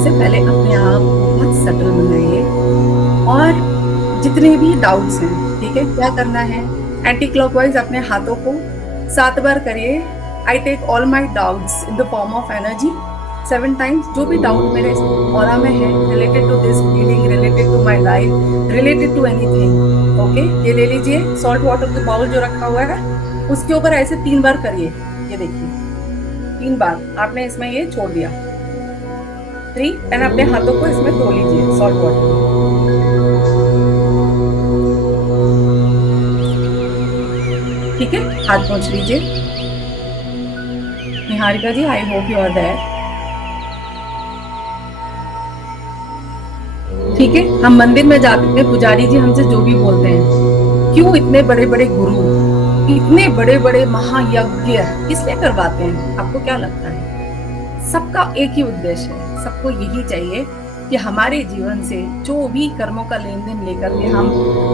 सबसे पहले अपने आप को बहुत सेटल बनाइए और जितने भी डाउट्स हैं, ठीक है, क्या करना है, एंटी क्लॉकवाइज अपने हाथों को 7 बार करिए। I take all my doubts in the form of energy 7 times. जो भी डाउट मेरे ऑरा में है related to this feeling, related to my life, related to anything, okay, ये ले लीजिए। सॉल्ट वाटर का बाउल जो रखा हुआ है उसके ऊपर ऐसे 3 बार करिए। ये देखिए 3 बार आपने इसमें ये छोड़ दिया 3 एंड अपने हाथों को इसमें धो लीजिए सॉल्ट वाटर। ठीक है, हाथ पोंछ लीजिए। Niharika ji, I hope you are there. ठीक है, हम मंदिर में जाते हैं, पुजारी जी हमसे जो भी बोलते हैं, क्यों इतने बड़े बड़े गुरु, इतने बड़े बड़े महायज्ञ किस लिए करवाते हैं? आपको क्या लगता है? सबका एक ही उद्देश्य है, सबको यही चाहिए कि हमारे जीवन से जो भी कर्मों का लेन देन लेकर के हम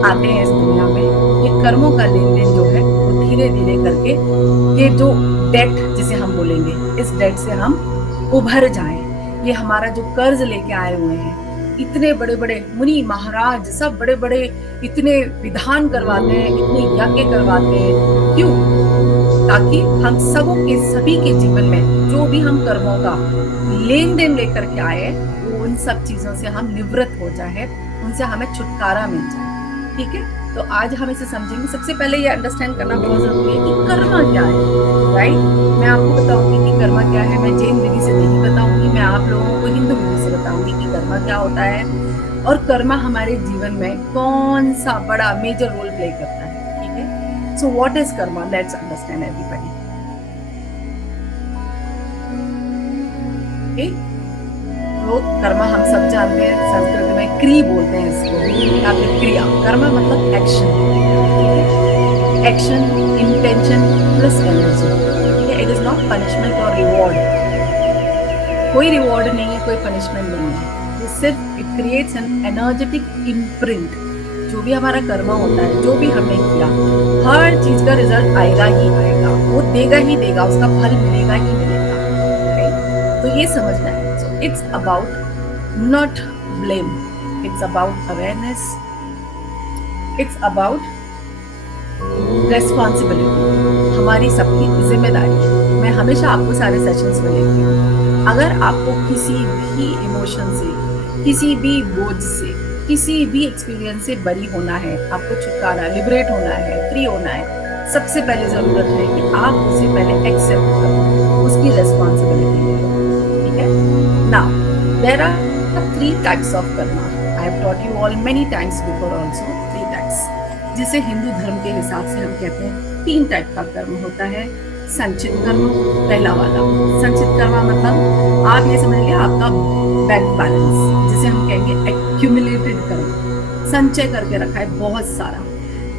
आते हैं इस दुनिया में, ये कर्मों का लेन देन जो है वो धीरे धीरे करके ये जो डेट जिसे हम बोलेंगे, इस डेट से हम उभर जाएं। ये हमारा जो कर्ज लेके आए हुए हैं, इतने बड़े बड़े मुनि महाराज सब बड़े बड़े इतने विधान करवाते हैं, इतने यज्ञ करवाते हैं, क्यों? ताकि हम सबों के सभी के जीवन में जो भी हम कर्मों का लेन देन लेकर के आए, वो उन सब चीजों से हम निवृत्त हो जाए, उनसे हमें छुटकारा मिल जाए। ठीक है, तो आज हम इसे समझेंगे। सबसे पहले ये अंडरस्टैंड करना बहुत जरूरी है कि कर्मा क्या है, राइट? मैं आपको बताऊंगी कि कर्मा क्या है। मैं जैन विधि से नहीं बताऊंगी, मैं आप लोगों को हिंदू विधि से बताऊंगी कि कर्मा क्या होता है और कर्मा हमारे जीवन में कौन सा बड़ा मेजर रोल प्ले करता है। ठीक है, so what is Karma? Let's understand everybody. तो कर्मा हम सब जानते हैं, संस्कृत में क्री बोलते हैं इसको, या फिर क्रिया। कर्मा मतलब action, action, intention plus energy. ठीक है, इट इज नॉट पनिशमेंट और रिवॉर्ड। कोई रिवॉर्ड नहीं है, कोई पनिशमेंट नहीं है, ये सिर्फ it creates an energetic imprint. जो भी हमारा कर्मा होता है, जो भी हमने किया, हर चीज का रिजल्ट आएगा ही आएगा, वो देगा ही देगा, उसका फल मिलेगा ही मिलेगा। तो ये समझना है। So it's about not blame, it's about awareness, it's about responsibility, हमारी सबकी जिम्मेदारी है। मैं हमेशा आपको सारे सेशंस में लेती हूँ। अगर आपको किसी भी इमोशन से, किसी भी बोझ से, किसी भी एक्सपीरियंस से बरी होना है, आपको छुटकारा, लिबरेट होना है, फ्री होना है, सबसे पहले जरूरत है कि आप उसे पहले एक्सेप्ट करो, उसकी responsibility low. Now, there are 3 types of karma. I have taught you all many times before also 3 types. जिसे हिंदू धर्म के हिसाब से हम कहते हैं 3 टाइप का कर्म होता है। संचित कर्म, पहला वाला संचित कर्म मतलब आप ये समझ लीजिए आपका बैंक बैलेंस, जिसे हम कहेंगे एक्यूमुलेटेड कर्म, संचय करके रखा है बहुत सारा।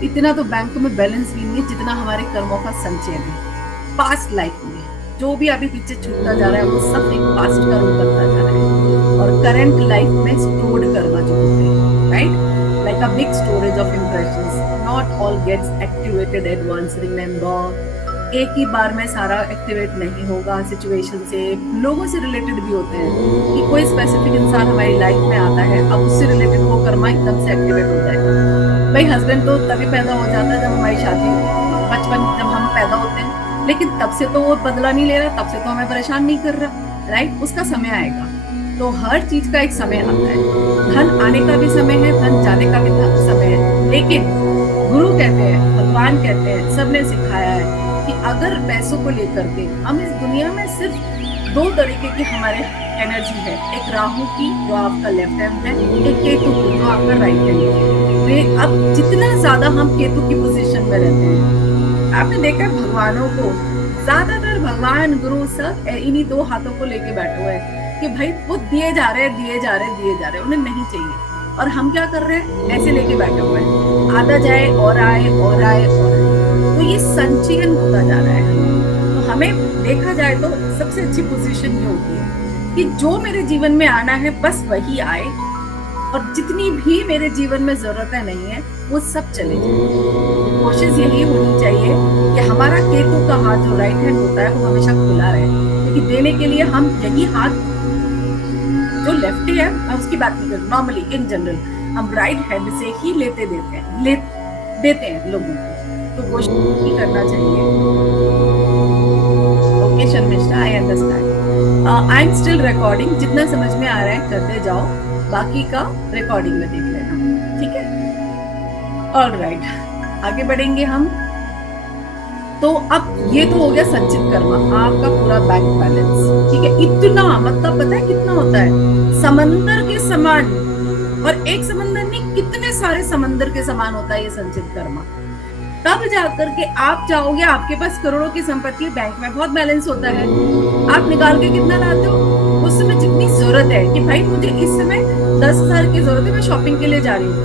इतना तो बैंक में बैलेंस भी नहीं है जितना हमारे कर्मों का संचय है। पास्ट लाइफ में जो भी अभी पीछे छूटता जा रहा है वो सब एक पास्ट का रूप बनता जा रहा है, और करंट लाइफ में स्टोर्ड कर्मा जो होते हैं, right, like a big storage of impressions, not all gets activated at once. Remember, एक ही बार में सारा एक्टिवेट नहीं होगा। सिचुएशन से, लोगों से रिलेटेड भी होते हैं कि कोई स्पेसिफिक इंसान हमारी लाइफ में आता है, अब उससे रिलेटेड वो कर्मा एकदम से एक्टिवेट हो जाएगा। भाई हस्बैंड तो तभी पैदा हो जाता है जब हमारी शादी, बचपन जब हम पैदा होते हैं, लेकिन तब से तो वो बदला नहीं ले रहा, तब से तो हमें परेशान नहीं कर रहा, राइट? उसका समय आएगा। तो हर चीज का एक समय आता है। धन आने का भी समय है, धन जाने का भी समय है, लेकिन गुरु कहते हैं, भगवान कहते हैं, सबने सिखाया है कि अगर पैसों को लेकर के हम इस दुनिया में सिर्फ 2 तरीके की हमारे एनर्जी है, एक राहु की जो आपका लेफ्ट हैंड है, एक केतु की जो आपका राइट हैंड है। अब जितना ज्यादा हम केतु की पोजीशन में रहते हैं, आपने देखा है भगवानों को, ज्यादातर भगवान गुरु सब इन्हीं 2 हाथों को लेके बैठे हुए हैं कि भाई वो दिए जा रहे हैं, दिए जा रहे हैं, दिए जा रहे हैं, उन्हें नहीं चाहिए। और हम क्या कर रहे हैं? ऐसे लेके बैठे हुए हैं, आधा जाए और आए और आए और आए। तो ये संचयन होता जा रहा है। तो हमें देखा जाए तो सबसे अच्छी पोजीशन ये होती है कि जो मेरे जीवन में आना है बस वही आए, और जितनी भी मेरे जीवन में जरूरतें नहीं है वो सब चले जाए। कोशिश यही होनी चाहिए कि हमारा केतु का हाथ जो राइट हैंड होता है वो हमेशा खुला रहे, क्योंकि देने के लिए हम यही हाथ जो लेफ्टी है मैं उसकी बात नहीं कर रही, नॉर्मली इन जनरल हम राइट हैंड से ही देते हैं लोगों को, तो कोशिश नहीं करना चाहिए। Okay Sharmishtha, I understand, I am still recording, जितना समझ में आ रहा है करते जाओ, बाकी का रिकॉर्डिंग में देख लेना, ठीक है। ऑलराइट, आगे बढ़ेंगे हम। तो अब ये तो हो गया संचित कर्मा, आपका पूरा बैंक बैलेंस, ठीक है। इतना मतलब पता है कितना होता है, समंदर के समान, और एक समंदर नहीं कितने सारे समंदर के समान होता है ये संचित कर्मा। तब जाकर के आप जाओगे, आपके पास करोड़ों की संपत्ति है, बैंक में बहुत बैलेंस होता है, आप निकाल के कितना लाते हो, उस समय जितनी जरूरत है कि भाई मुझे इस समय 10,000 की जरूरत है, मैं शॉपिंग के लिए जा रही हूँ,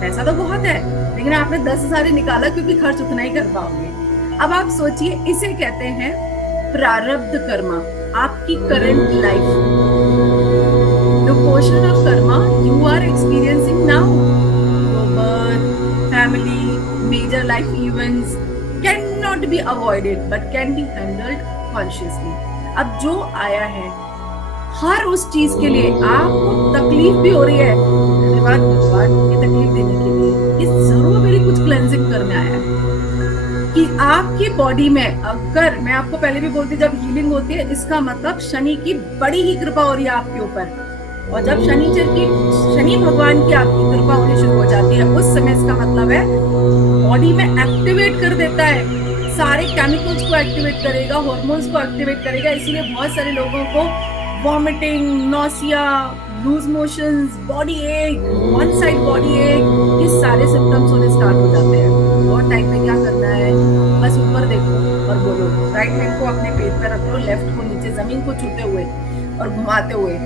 पैसा तो बहुत है लेकिन आपने 10,000 ही निकाला क्योंकि खर्च उतना ही कर पाओगे। अब आप सोचिए, इसे कहते हैं प्रारब्ध कर्मा, आपकी current life, the portion of karma you are experiencing now, your birth, family, major life events cannot be avoided but can be handled consciously। अब जो आया है हर उस चीज के लिए आपको तकलीफ भी हो रही है, धन्यवाद ये तकलीफ देने के लिए, ये जरूर मेरी कुछ क्लेंजिंग करने आया है कि आपकी बॉडी में, अगर मैं आपको पहले भी बोलती जब हीलिंग होती है इसका मतलब शनि की बड़ी ही कृपा हो रही है आपके ऊपर, और जब शनि भगवान की आपकी कृपा होनी शुरू हो जाती है उस समय इसका मतलब है बॉडी में एक्टिवेट कर देता है, सारे केमिकल्स को एक्टिवेट करेगा, हार्मोन्स को एक्टिवेट करेगा। इसीलिए बहुत सारे लोगों को vomiting, nausea, loose motions, body ache, one side body ache, ये सारे सिम्टम्स होने स्टार्ट हो जाते हैं। और टाइम में क्या करना है, बस ऊपर देखो और बोलो, राइट हैंड को अपने पेट पे रख लो, लेफ्ट को नीचे जमीन को छूते हुए और घुमाते हुए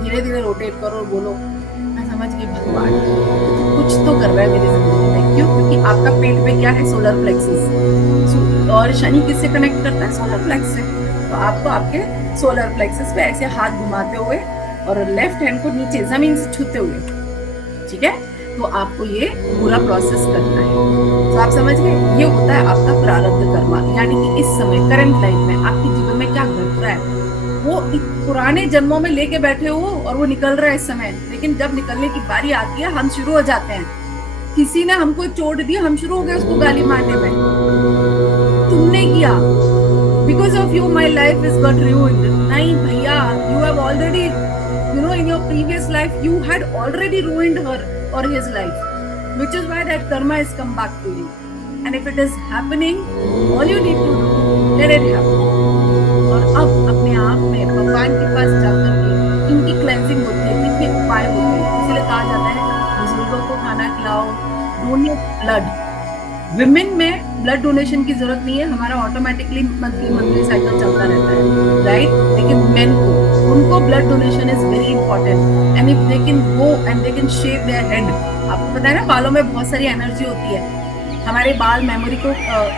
धीरे धीरे रोटेट करो और बोलो, मैं समझ गई भगवान कुछ तो कर रहा है मेरी जिंदगी में। क्यों? क्योंकि आपका पेट में क्या है, सोलर प्लेक्सस, और शनि किससे कनेक्ट करता है, सोलर प्लेक्स से। तो आपको आपके सोलर प्लेक्सस पे ऐसे हाथ घुमाते हुए और लेफ्ट हैंड को नीचे जमीन से छूते हुए, ठीक है, तो आपको ये पूरा प्रोसेस करना है। तो आप समझ गए, ये होता है आपका प्रारब्ध कर्मा, यानी कि इस समय करंट लाइफ में आपके जीवन में क्या घट रहा है, वो पुराने जन्मों में लेके बैठे हो और वो निकल रहा है इस समय, लेकिन जब निकलने की बारी आती है हम शुरू हो जाते हैं, किसी ने हमको चोट दी, हम शुरू हो गए उसको गाली मारने में, तुमने किया, because of you my life is got ruined। नहीं भैया, you have already, you know, in your previous life you had already ruined her or his life, which is why that karma has come back to you, and if it is happening, all you need to do, let it happen। और अब अपने आप में भगवान के पास जाकर के इनकी क्लेंजिंग होती है, इनके उपाय होते हैं, इसलिए कहा जाता है बुजुर्गों को खाना खिलाओ, डोनेट ब्लड। विमेन में ब्लड डोनेशन की जरूरत नहीं है, हमारा ऑटोमेटिकली मंथली साइकिल चलता रहता है, राइट, लेकिन मेन को, उनको blood donation is very important, and if they can go and they can shave their head. आपको पता है ना, बालों में बहुत सारी एनर्जी होती है, हमारे बाल मेमोरी को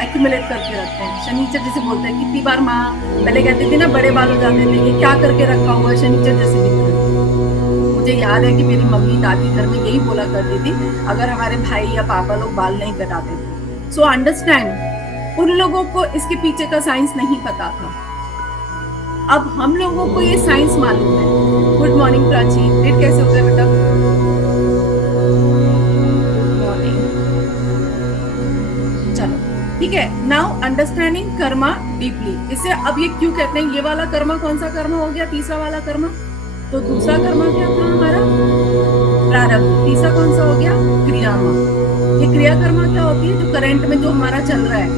एक्यूमुलेट करके रखते हैं। शनिचर जैसे बोलते हैं, कितनी बार माँ पहले कहती थी ना, बड़े बाल हो जाते थे, ये क्या करके रखा हुआ है, शनिचर जैसे दिखते। मुझे याद है कि मेरी मम्मी दादी घर में यही बोला करती थी अगर हमारे भाई या पापा लोग बाल नहीं कटाते थे। सो अंडरस्टैंड, उन लोगों को इसके पीछे का साइंस नहीं पता था, अब हम लोगों को ये साइंस मालूम है। गुड मॉर्निंग प्राची, डेट कैसे होता है बेटा? ठीक है, नाउ अंडरस्टैंडिंग कर्मा डीपली। इसे अब ये क्यों कहते हैं, ये वाला कर्मा कौन सा कर्मा हो गया, तीसरा वाला कर्मा, तो दूसरा कर्मा क्या था हमारा, प्रारब्ध, तीसरा कौन सा हो गया, क्रियामा। ये क्रिया कर्मा क्या होती है, जो करंट में जो हमारा चल रहा है,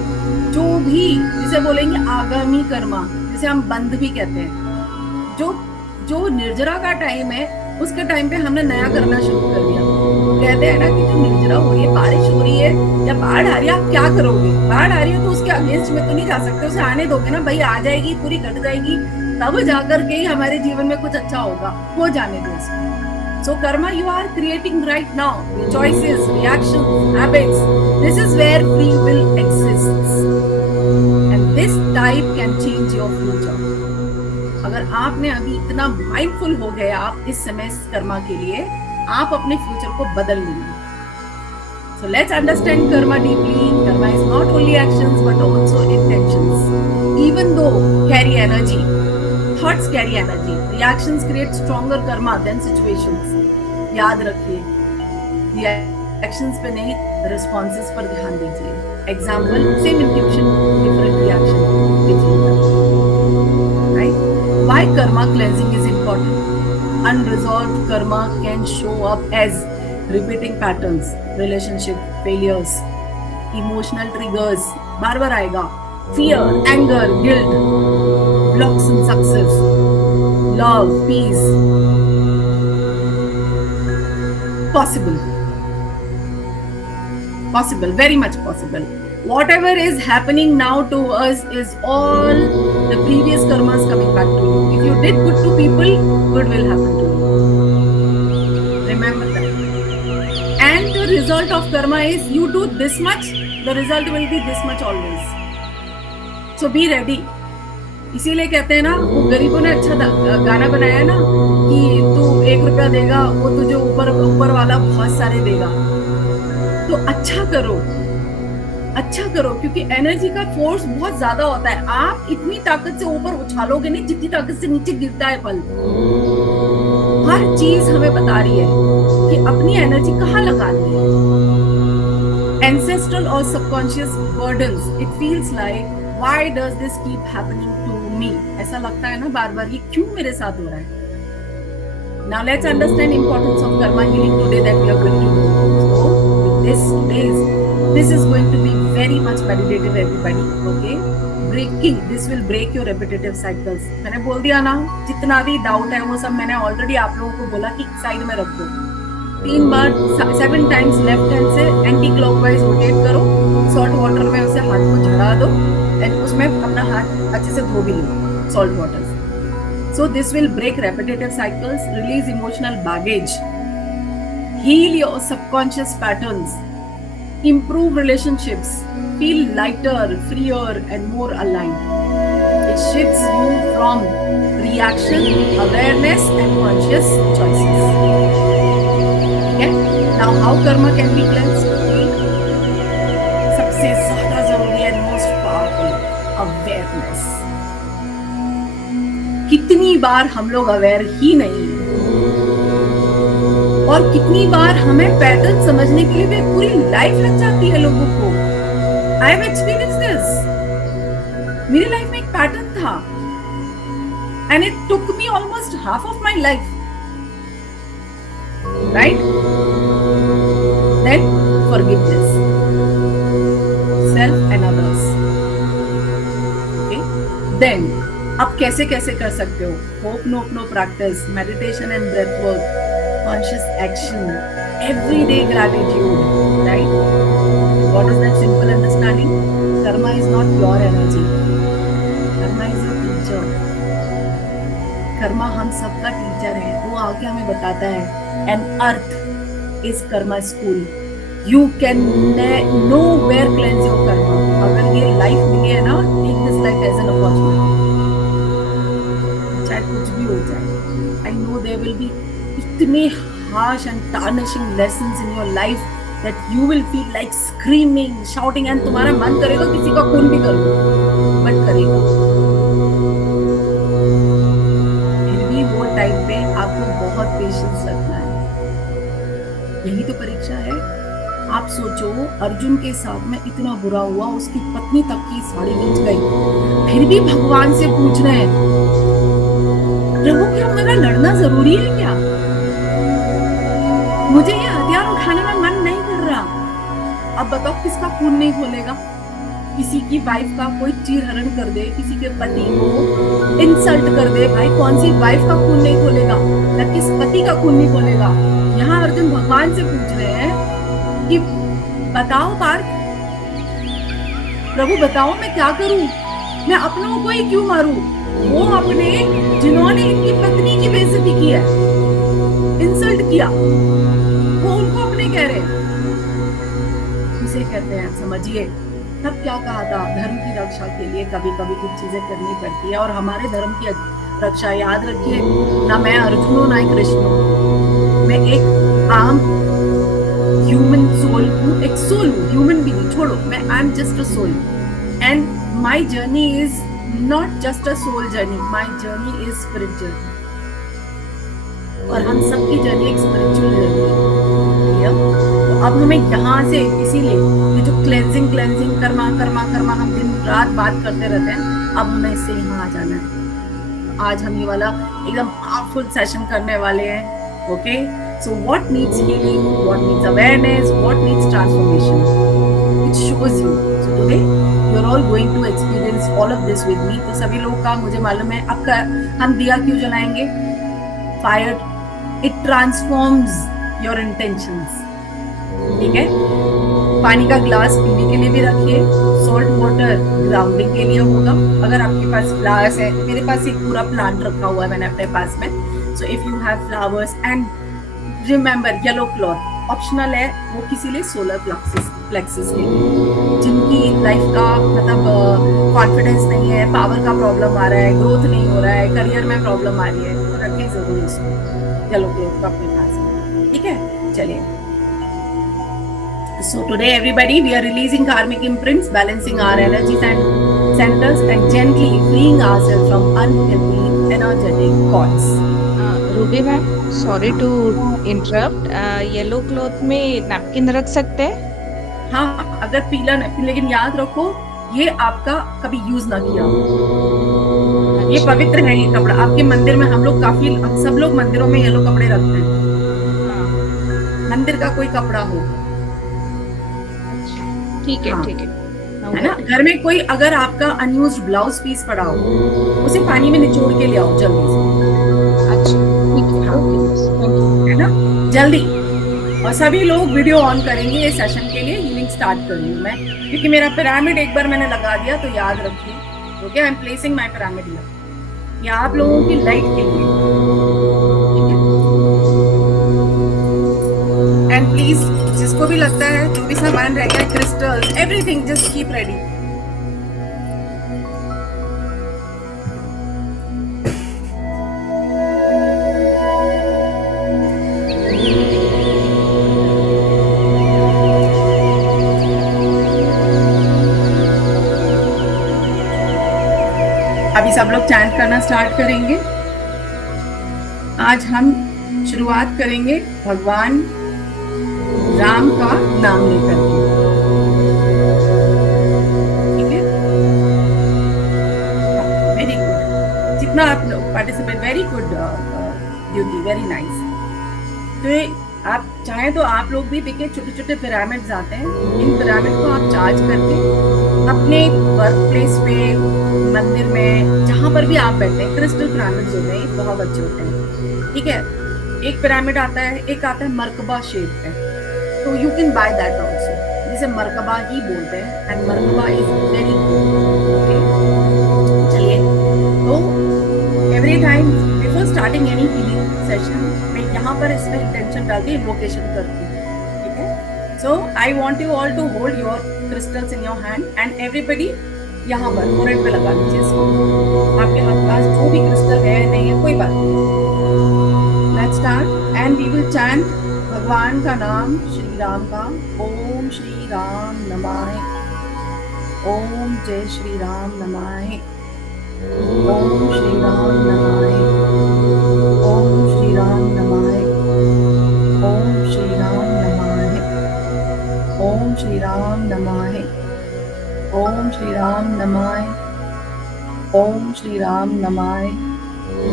जो भी जिसे बोलेंगे आगामी कर्मा, जिसे हम बंध भी कहते हैं, जो निर्जरा का टाइम है उसके टाइम पे हमने नया करना शुरू कर दिया। तो कहते हैं ना कि जो निर्जरा हो रही है, बारिश हो रही है या बाढ़ आ रही है, आप क्या करोगे, बाढ़ आ रही है तो उसके अगेंस्ट में तो नहीं जा सकते, उसे आने दोगे ना, भाई आ जाएगी, पूरी कट जाएगी, तब जाकर के ही हमारे जीवन में कुछ अच्छा होगा, हो जाने दो इसको। So karma you are creating right now, choices, reactions, habits, this is where free will exists, and this type can change your future। अगर आपने अभी इतना माइंडफुल हो गए आप इस समय कर्मा के लिए, आप अपने फ्यूचर को बदल लेंगे। So let's understand karma deeply। Karma is not only actions but also intentions, even though carry energy। Thoughts carry energy, reactions create stronger karma than situations. याद रखिए, रिएक्शंस पे नहीं, रिस्पॉन्सेस पर ध्यान दीजिए. Example, same intuition, different reaction, right? Why karma cleansing is important? Unresolved karma can show up as repeating patterns, relationship failures, emotional triggers, बार बार आएगा, fear, anger, guilt, blocks in success, love, peace. Possible, very much possible. Whatever is happening now to us is all the previous karmas coming back to you. If you did good to people, good will happen to you. Remember that. And the result of karma is you do this much, the result will be this much always. So be ready. इसीलिए कहते हैं ना, वो गरीबों ने अच्छा गाना बनाया है ना कि तू 1 रुपया देगा, वो तुझे ऊपर वाला बहुत सारे देगा. तो अच्छा करो, क्योंकि एनर्जी का फोर्स बहुत ज्यादा होता है. आप इतनी ताकत से ऊपर उछालोगे नहीं जितनी ताकत से नीचे गिरता है पल. हर चीज हमें बता रही है कि अपनी एनर्जी कहाँ लगानी है. एंसेस्ट्रल और subconscious burdens, it feels like why does this keep happening to me. ऐसा लगता है ना बार बार, ये क्यों मेरे साथ हो रहा है. Now let's understand importance of karma healing today that we are going to do. This is going to be very much meditative everybody, okay? This will break your repetitive cycles. मैंने बोल दिया ना, जितना भी डाउट है वो सब मैंने ऑलरेडी आप लोगों को बोला कि साइड में रख दो. 3 बार 7 टाइम्स लेफ्ट हैंड से एंटी क्लॉकवाइज रोटेट करो, सॉल्ट वाटर में उसे हाथ को झड़ा दो एंड उसमें अपना हाथ अच्छे से धो भी लो salt water. So this will break repetitive cycles, release emotional baggage, heal your subconscious patterns, improve relationships, feel lighter, freer and more aligned. It shifts you from reaction, awareness and conscious choices. Okay? Now how karma can be cleansed? सबसे ज़्यादा ज़रूरी है, most powerful, awareness. कितनी बार हम लोग aware ही नहीं, और कितनी बार हमें पैटर्न समझने के लिए पूरी लाइफ लग जाती है लोगों को. I have experience this. मेरी लाइफ में एक पैटर्न था and it took me almost half of my life, right? Then forgiveness, self and others. Okay, then अब कैसे कर सकते हो? होपनो practice, meditation and breath work, conscious action, everyday gratitude, right? What is that simple understanding? Karma is not your energy. Karma is your teacher. Karma हम सबका teacher है. वो आके हमें बताता है. And earth is karma school. You can nowhere cleanse your karma. अगर ये life मिली है ना, take this life as an opportunity. चाहे कुछ भी हो जाए. I know there will be इतने harsh and tarnishing lessons in your life that you will feel like screaming, shouting, and तुम्हारा मन करेगा किसी का खून भी कर दो, बट करेगा. फिर भी वो टाइम पे आपको बहुत पेशेंस रखना है. यही तो परीक्षा है. आप सोचो, अर्जुन के साथ में इतना बुरा हुआ, उसकी पत्नी तक की साड़ी बेच गई, फिर भी भगवान से पूछ रहे हैं, प्रभु क्या मेरा लड़ना जरूरी है क्या? मुझे ये हथियार उठाने में मन नहीं कर रहा. अब बताओ किसका खून नहीं खोलेगा? किसी की वाइफ का कोई चीरहरण कर दे, किसी के पति को इंसल्ट कर दे, भाई कौन सी वाइफ का खून नहीं खोलेगा या किस पति का खून नहीं खोलेगा? यहाँ अर्जुन भगवान से पूछ रहे हैं कि बताओ पार्थ, प्रभु बताओ मैं क्या करूं, मैं अपनों को ही क्यों मारूं? वो अपने जिन्होंने इनकी पत्नी की बेइज्जती की है, इंसल्ट किया, वो उनको अपने कह रहे हैं. उसे कहते हैं, समझिए तब क्या कहा था, धर्म की रक्षा के लिए कभी कभी कुछ चीजें करनी पड़ती है. और हमारे धर्म की रक्षा, याद रखिए, ना मैं अर्जुन हूं ना कृष्ण हूं. मैं एक आम ह्यूमन सोल हूं, एक सोल हूं, ह्यूमन भी नहीं, छोड़ो, मैं I am just a soul. And my journey is not just a soul journey, my journey is spirit journey, और हम सबकी जर्नी एक स्पिरिचुअल जर्नी है। तो अब हमें यहाँ से, इसीलिए ये जो क्लेंजिंग क्लेंजिंग कर्मा कर्मा कर्मा हम दिन रात बात करते रहते हैं, अब हमें इससे यहाँ आ जाना है। आज हम ये वाला एकदम पावरफुल सेशन करने वाले हैं। Okay, so what needs healing, what needs awareness, what needs transformation, it shows you. So today you are all going to experience all of this with me. तो सभी लोग का मुझे मालूम है। अब हम दिया क्यों जलाएंगे? Fire, it transforms your intentions. ठीक है, पानी का ग्लास पीने के लिए भी रखिए, सॉल्ट वाटर ग्राउंडिंग के लिए होगा। अगर आपके पास फ्लावर्स है, मेरे पास एक पूरा प्लांट रखा हुआ है मैंने अपने पास में। So if you have flowers, and remember yellow cloth optional है, वो किसी लिए सोलर प्लेक्सिस के लिए, जिनकी लाइफ का मतलब कॉन्फिडेंस नहीं है, पावर का प्रॉब्लम आ रहा है, ग्रोथ नहीं हो रहा है, करियर में प्रॉब्लम आ रही है, तो रखिए जरूर इसको येलो क्लॉथ का अपने पास में। ठीक है, चलिए। So today everybody, we are releasing karmic imprints, balancing our energies and centers, and gently freeing ourselves from unhealthy energetic cords. Ruby ma'am, sorry to interrupt, yellow cloth में नैपकिन रख सकते हैं? हाँ, अगर पीला नैपकिन, लेकिन याद रखो ये आपका कभी यूज ना किया हो। ये पवित्र है, ये कपड़ा आपके मंदिर में, हम लोग काफी, सब लोग मंदिरों में येलो कपड़े रखते हैं। मंदिर का कोई कपड़ा हो, ठीक है, हाँ, ठीक है ना। घर में कोई अगर आपका अनयूज्ड ब्लाउज पीस पड़ा हो, उसे पानी में निचोड़ के ले आओ जल्दी से। अच्छा, ठीक है, हाँ, है ना, जल्दी। और सभी लोग वीडियो ऑन करेंगे ये सेशन के लिए। हीलिंग स्टार्ट कर रही हूँ मैं, क्योंकि मेरा पिरामिड एक बार मैंने लगा दिया, तो याद रखिए। Okay, I am placing my pyramid here. ये आप लोगों की लाइट के लिए, ठीक है। एंड प्लीज, जिसको भी लगता है जो भी सामान रह गया, crystal, everything, just keep ready. अभी सब लोग चैंट करना स्टार्ट करेंगे। आज हम शुरुआत करेंगे भगवान राम का नाम लेकर के, ठीक है। वेरी गुड, जितना आप लोग participate, very good duty, very nice. तो आप चाहें तो आप लोग भी, देखिए छोटे छोटे पिरामिड्स आते हैं, इन पिरामिड को आप चार्ज करके अपने वर्क प्लेस पे, मंदिर में, जहां पर भी आप बैठे हैं, क्रिस्टल पिरामिड्स होते हैं, बहुत अच्छे होते हैं। ठीक है, एक पिरामिड आता है, एक आता है मरकबा शेप में, तो you can by that also, जिसे मरकबा ही बोलते हैं, एंड मरकबा इज वेरी ओके। चलिए, तो every time before starting any healing session, मैं यहाँ पर इसमें इंटेंशन डाल के इन्वोकेशन करती हूँ, ठीक है। So I want you all to hold your crystals in your hand, and everybody यहाँ पर फोरहेड पे लगा दीजिए इसको। आपके पास जो भी क्रिस्टल है, नहीं है, कोई बात नहीं। Let's start, and we will chant भगवान का नाम, श्री राम का। ओम श्री राम नमः, ओम जय श्री राम नमः, ओम श्री राम नमः, ओम श्री राम नमः, ओम श्री राम नमः, ओम श्री राम नमः, ओम श्री राम नमः, ओम श्री राम नमः,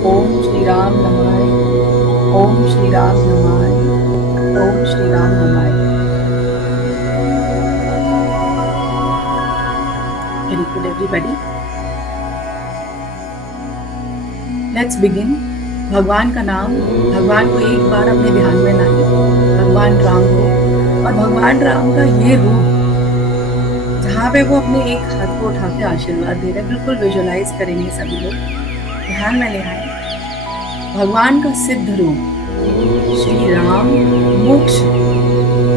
ओम श्री राम नमः, ओम श्री राम नमः, ओम श्री राम नमः। Very good everybody, let's begin. भगवान का नाम, भगवान को एक बार अपने ध्यान में लाइए, भगवान राम को, और भगवान राम का ये रूप जहाँ पे वो अपने एक हाथ को उठा के आशीर्वाद दे रहे हैं, बिल्कुल विजुअलाइज करेंगे सभी लोग, ध्यान में ले आए। भगवान का सिद्ध रूप श्री राम मोक्ष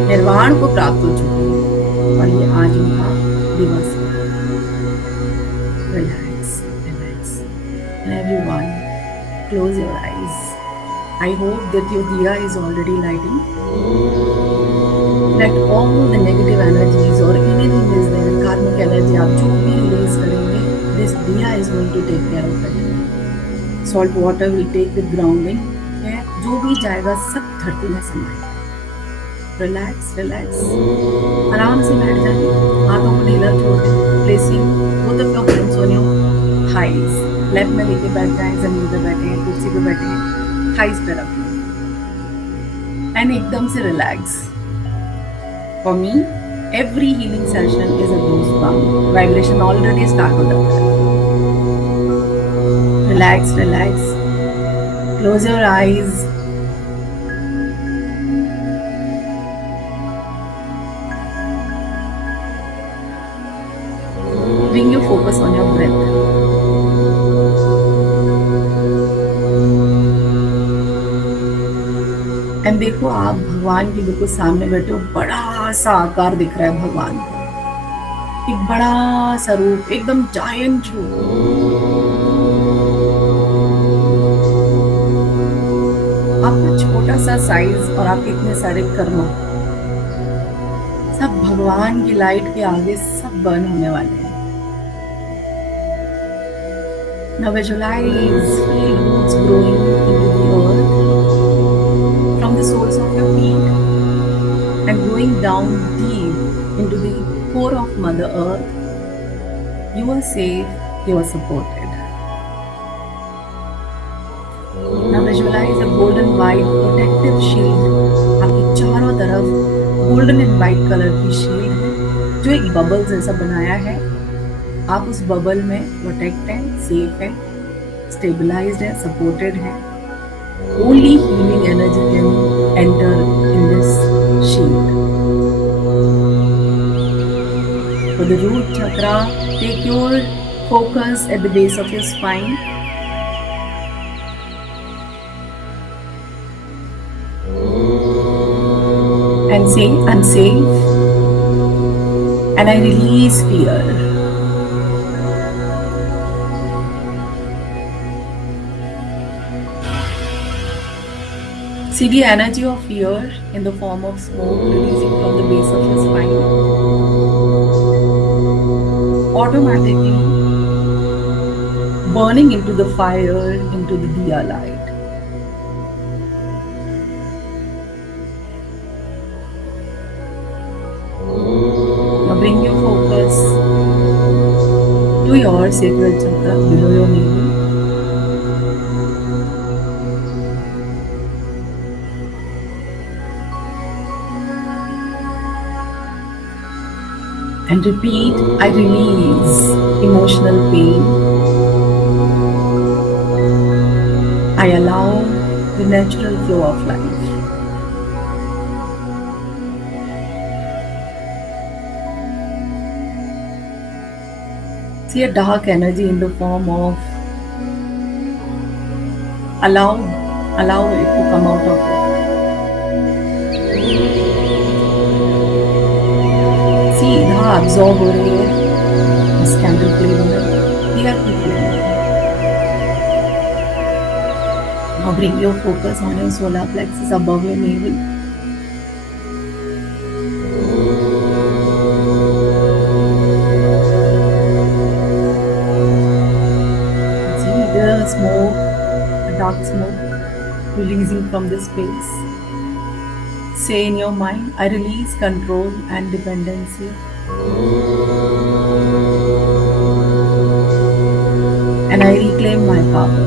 निर्वाण को प्राप्त हो चुके हैं, और ये आज उनका दिवस है। Relax, relax, everyone close your eyes. I hope that your diya is already lighting. Let all the negative energies or anything is there, karmic energy, आप जो भी रिलीज करेंगे, This diya is going to take care of it. Salt water will take the grounding. है जो भी जाएगा सब धरती में समाएगा. Relax relax. आराम से बैठ जाइए. हाथों को ढीला छोड़ दें. Placing both of your hands on your thighs. Left में लेके बैठ जाएं. जमीन पे बैठे हैं, कुर्सी पे बैठे हैं, थाइस पे रखें एंड एकदम से relax. For me, every healing session is a goosebump. Vibration already started up. Relax, relax. Close your eyes. Bring your focus on your breath. And देखो आप भगवान के बिल्कुल सामने बैठे हो. बड़ा सा आकार दिख रहा है भगवान का. एक बड़ा सा रूप, एकदम जायंट रूप. आपका छोटा सा साइज और आपके इतने सारे कर्म सब भगवान की लाइट के आगे सब बर्न होने वाले हैं. Now visualize, feel roots growing into the earth from the soles of your feet and going down deep into the core of Mother Earth. You are safe, you are supported. Now visualize a golden white protective shield. आपकी चारों तरफ golden and white colour की shield है जो एक bubble जैसा बनाया है. आप उस बबल में प्रोटेक्ट हैं, सेफ हैं, स्टेबलाइज्ड है, सपोर्टेड है. Only healing energy can enter in this shield. For the root chakra, take your focus at the base of your spine. And say, I'm safe and I release fear. See the energy of fear in the form of smoke releasing from the base of your spine. Automatically burning into the fire, into the diya light. Now bring your focus to your sacral chakra below your navel. And repeat, I release emotional pain. I allow the natural flow of life. See a dark energy in the form of allow it to come out of it. सीधा absorb हो रही है इस candle flame में, दिया की flame में. Now bring your focus on your solar plexus above your navel. See the smoke, a dark smoke releasing from the space. Say in your mind, I release control and dependency. And I reclaim my power.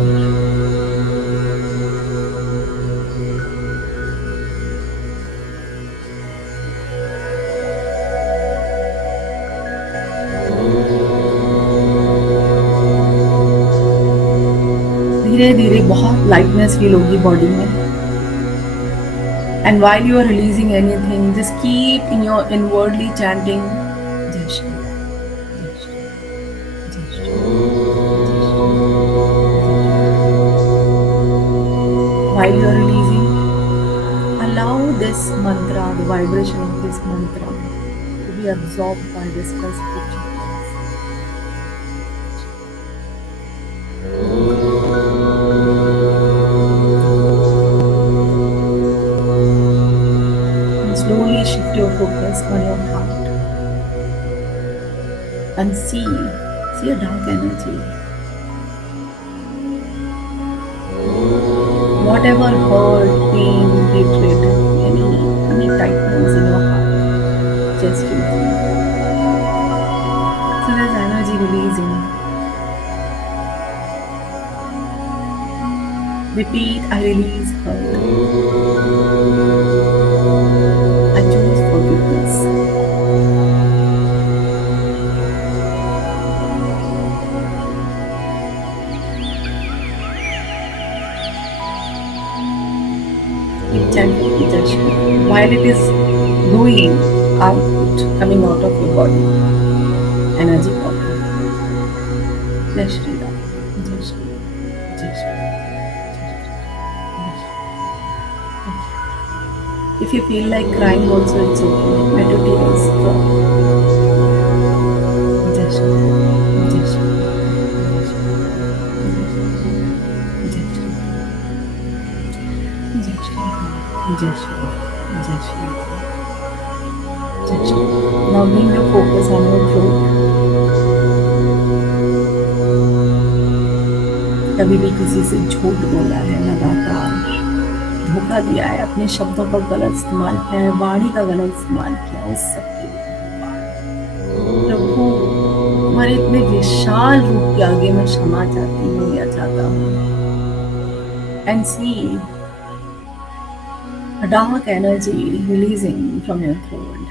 धीरे धीरे बहुत lightness feel होगी body में. And while you are releasing anything, just keep in your inwardly chanting Jai Shri Ram, Jai Shri Ram, Jai Shri Ram, While you are releasing, allow this mantra, the vibration of this mantra, to be absorbed by this specific chakra. Slowly shift your focus on your heart and see see a dark energy. Whatever hurt, pain, hatred, any tightness in your heart, just release. So there's energy releasing. Repeat, I release hurt. I choose forgiveness. Keep chanting Jashri while it is going out, coming out of your body. Energy body. Jai Shri Ram. Jai Shri Ram. Jai Shri Ram. If you feel like crying also, it's okay. Let your tears drop. Jai Shri Ram. Jai Shri Ram. Jai Shri Ram. Jai Shri Ram. Jai Shri Ram. Jai Shri Ram. Jai Shri Ram. Now bring your focus on your throat. कभी भी किसी से झूठ बोला है, लगातार धोखा दिया है, अपने शब्दों का गलत इस्तेमाल किया है, वाणी का गलत इस्तेमाल किया है, उस सब के लिए प्रभु तुम्हारे इतने विशाल रूप के आगे मैं क्षमा चाहती हूँ या चाहता हूँ. And see a dark energy releasing from your throat.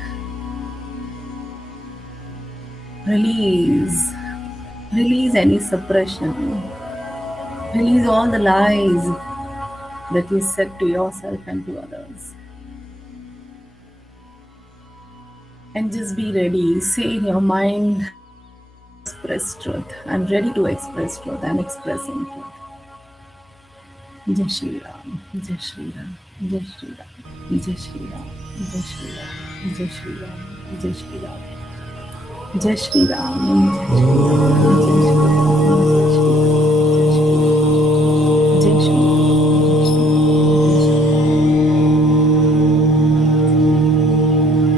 Release any suppression. Release all the lies that you said to yourself and to others. And just be ready. Say in your mind, express truth. I'm ready to express truth. I'm expressing truth. Jai Shri Ram. Jai Shri Ram. Jai Shri Ram. Jai Shri Ram. Jai Shri Ram. Jai Shri Ram. Jai Shri Ram. Jai Shri Ram. Jai Shri Ram.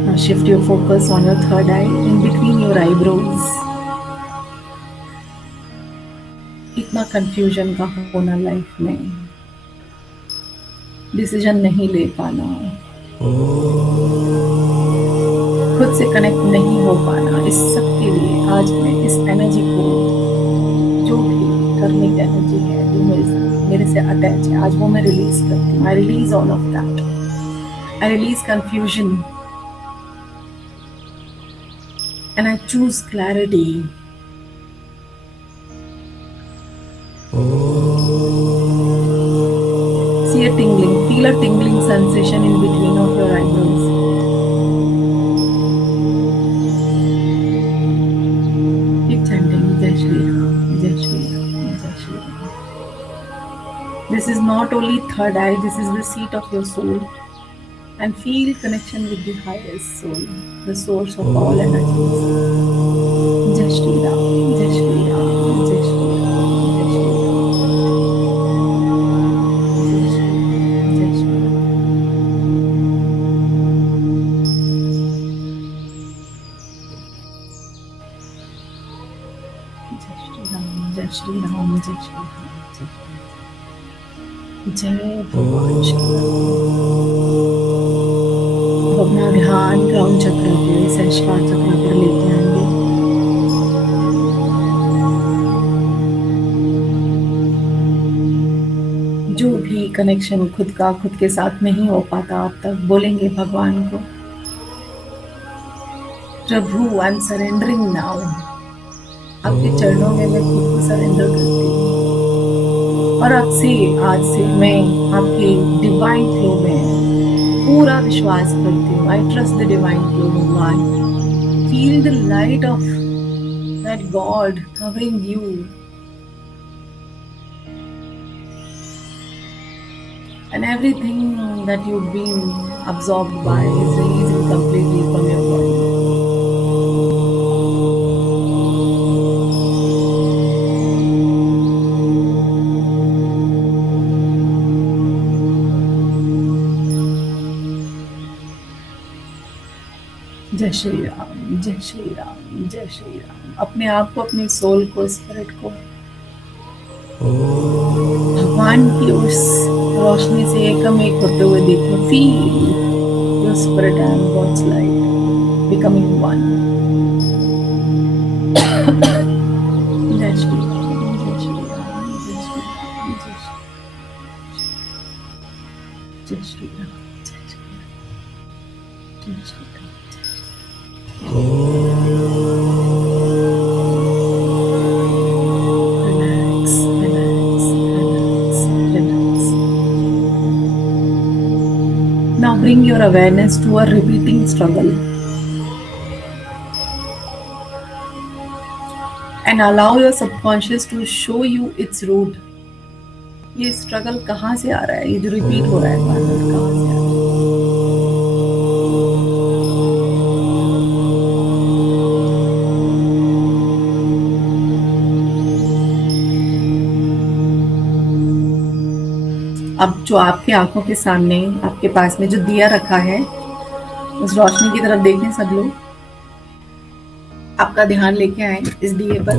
Now shift your focus on your third eye, in between your eyebrows. इतना confusion का होना life में, decision नहीं ले पाना, खुद से connect नहीं हो पाना, इस सब के लिए आज मैं इस एनर्जी को, जो भी करने की एनर्जी है जो मेरे से अटैच है, आज वो मैं रिलीज करती हूँ. I release all of that. I release confusion and I choose clarity. See a tingling, feel a tingling sensation in between of your eyebrows. Keep chanting Jai Shri Ram, Jai Shri Ram, Jai Shri Ram. This is not only third eye, this is the seat of your soul. And feel connection with the highest soul, the source of all energies. Jai Shri Ram, Jai Shri Ram, Jai Shri Ram. जय श्री राम. जय श्री राम. जय भगवान श्री राम. अब अपना ध्यान crown चक्र पे, सहस्त्रार चक्र पर लेते आएंगे. जो भी कनेक्शन खुद के साथ नहीं हो पाता अब तक, बोलेंगे भगवान को, प्रभु आई एम सरेंडरिंग नाउ. आपके चरणों में मैं खुद को सरेंडर करती हूँ और आज से मैं आपके डिवाइन फ्लो में पूरा विश्वास करती हूँ. I trust the divine flow. भगवान, feel the light of that God covering you. And everything that you've been absorbed by is releasing completely from your body. जय श्री राम, जय श्री राम, जय श्री राम। अपने आप को, अपनी सोल को, स्पिरिट को भगवान की उस रोशनी से एकम एक होते हुए देखो। Feel your spirit and God's light becoming one. जय श्री राम, जय श्री राम, जय श्री राम, जय श्री राम, जय श्री राम, जय Shri Ram. Relax, relax, relax, relax. Now bring your awareness to a repeating struggle and allow your subconscious to show you its root. ये स्ट्रगल कहाँ से आ रहा है? ये जो रिपीट हो रहा है बार बार, कहाँ से आ रहा है? अब जो आपके आंखों के सामने, आपके पास में जो दिया रखा है, उस रोशनी की तरफ देखें सब लोग। आपका ध्यान लेके आए इस दिए पर।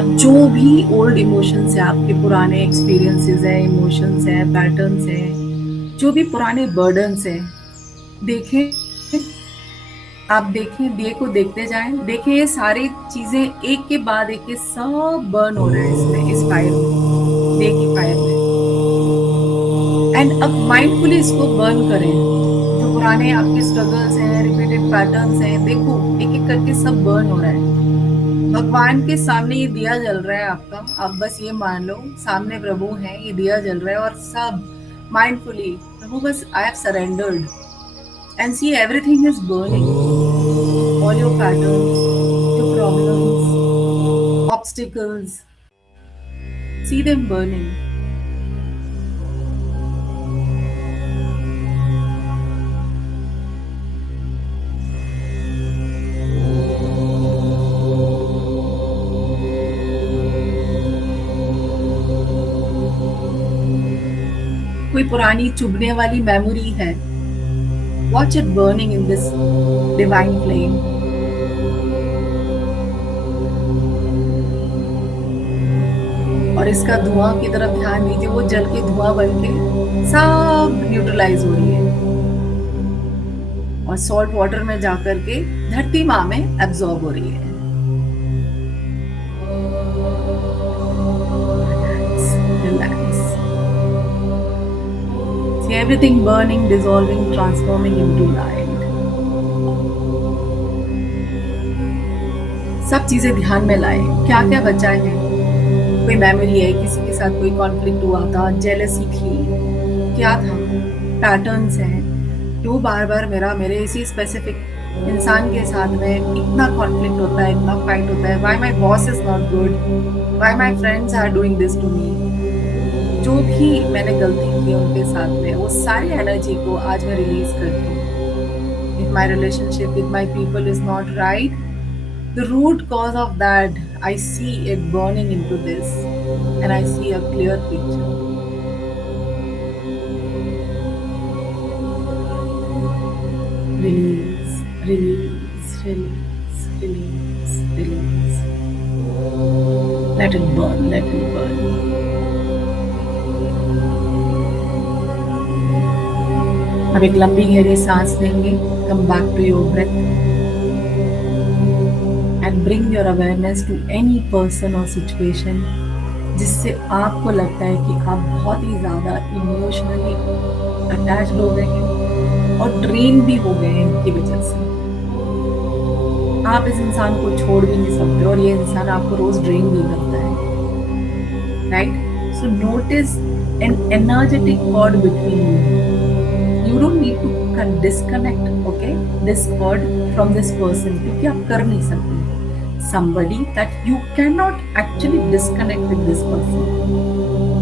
अब जो भी ओल्ड इमोशंस है, आपके पुराने एक्सपीरियंसेस है, इमोशंस है, पैटर्न्स है, जो भी पुराने बर्डन्स है, देखें, आप देखें, दिए को देखते जाएं। देखें ये सारी चीजें एक के बाद एक के सब बर्न हो रहे हैं इसमें, इस फायर में, दिए की फायर में। एंड अब माइंडफुली इसको बर्न करें। जो पुराने आपके स्ट्रगल्स हैं, रिपीटेड पैटर्न्स हैं, देखो एक एक करके सब बर्न हो रहा है। भगवान के सामने ये दिया जल रहा है आपका। आप बस ये मान लो सामने प्रभु है, ये दिया जल रहा है और सब माइंडफुली, प्रभु बस I have surrendered and see everything is burning. All your patterns, your problems, obstacles, see them burning. कोई पुरानी चुभने वाली मेमोरी है, watch it burning in this divine flame. और इसका धुआं की तरफ ध्यान दीजिए। वो जल के धुआं बन के सब न्यूट्रलाइज हो रही है और सॉल्ट वाटर में जाकर के धरती माँ में एब्जॉर्ब हो रही है। Relax. See everything burning, dissolving, transforming into light. सब चीजें ध्यान में लाए। क्या क्या बचा है? कोई मेमोरी है, किसी के साथ कोई कॉन्फ्लिक्ट हुआ था, जेलसी थी, क्या था? पैटर्न्स हैं जो बार बार मेरे इसी स्पेसिफिक इंसान के साथ में इतना कॉन्फ्लिक्ट होता है, इतना फाइट होता है। Why my boss is not good? Why my friends are doing this to me? जो भी मैंने गलती की उनके साथ में, वो सारी एनर्जी को आज मैं रिलीज करती हूँ। If my relationship with my people is not right, the root cause of that, I see it burning into this and I see a clear picture. Release, release, release, release, release. Let it burn, let it burn. अब एक लंबी गहरी सांस लेंगे। Come back to your breath and bring your awareness to any person और situation जिससे आपको लगता है कि आप बहुत ही ज़्यादा इमोशनली अटैच्ड हो गए हैं और ड्रेन भी हो गए हैं इनकी वजह से। आप इस इंसान को छोड़ भी नहीं सकते और ये इंसान आपको रोज ड्रेन भी करता है, right? So notice an energetic cord between you. You don't need to disconnect, okay, this cord from this person, क्योंकि आप कर नहीं सकते। Somebody that you cannot actually disconnect with this person.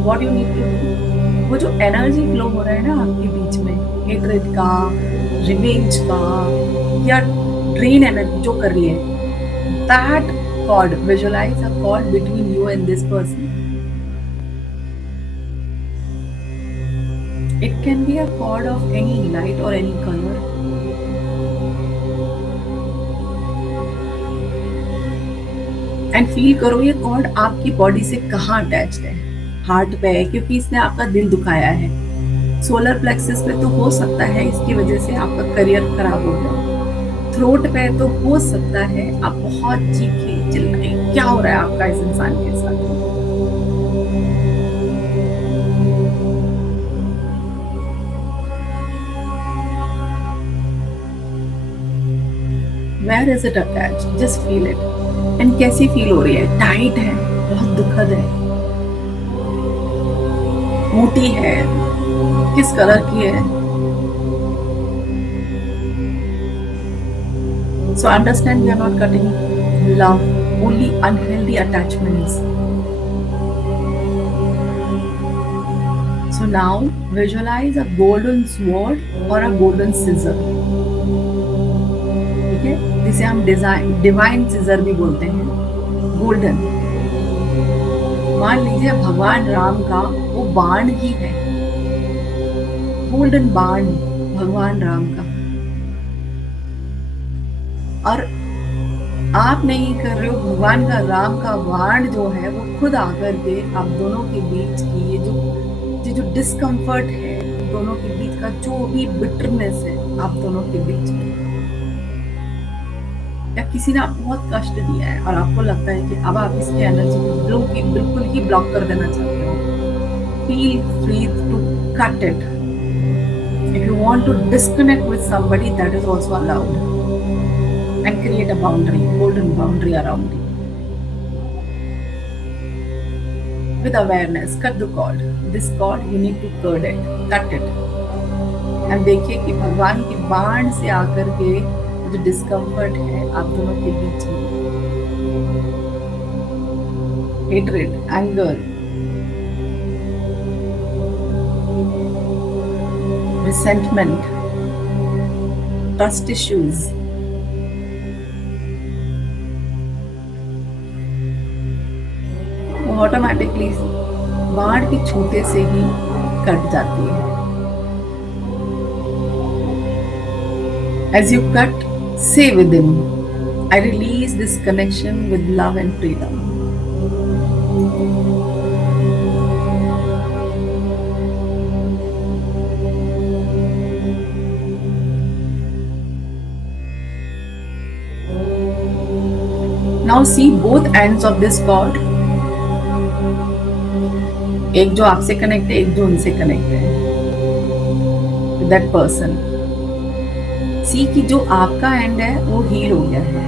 What you need to do? वो जो energy flow हो रहा है ना आपके बीच में, हेट्रेड का, रिवेंज का या ड्रेन एनर्जी जो कर रही है, that cord, visualize a cord between you and this person. It can be a cord of any light or any color. And feel करो ये कॉर्ड आपकी बॉडी से कहाँ अटैच्ड है. हार्ट पे है क्योंकि इसने आपका दिल दुखाया है. सोलर प्लेक्सस पे तो हो सकता है इसकी वजह से आपका करियर खराब हो गया. थ्रोट पे तो हो सकता है आप बहुत चीखे चिल्लाए. क्या हो रहा है आपका इस इंसान के साथ. Where is it attached? Just feel it. And कैसी फील हो रही है. टाइट है, बहुत दुखद है, मोटी है, किस कलर की है. So understand we are not cutting love, only unhealthy attachments. So now visualize a golden sword or a golden scissor. ठीक है, जिसे हम डिवाइन सीजर भी बोलते हैं. गोल्डन. मान लीजिए भगवान राम का वो बाण ही है. गोल्डन बाण भगवान राम का. और आप नहीं कर रहे हो. भगवान का राम का बाण जो है वो खुद आकर के आप दोनों के बीच की ये जो डिस्कम्फर्ट है, दोनों के बीच का जो भी बिटरनेस है आप दोनों के बीच में, या किसी ने आपको बहुत कष्ट दिया है और आपको लगता है कि अब आप इसकी एनर्जी को बिल्कुल ही ब्लॉक कर देना चाहते हो. Feel free to cut it. If you want to disconnect with somebody that is also allowed and create a boundary, golden boundary around you. With awareness cut the cord. This cord you need to cut it. And देखिए कि भगवान के बाण से आकर के जो discomfort है आप दोनों के बीच में, hatred, anger, resentment, trust issues, वो ऑटोमेटिकली बाढ़ के छूटे से ही कट जाती है. As you cut, say within, I release this connection with love and freedom. Now see both ends of this cord. एक जो आपसे कनेक्ट है, एक जो उनसे कनेक्ट है. That person. सी कि जो आपका एंड है वो हील हो गया है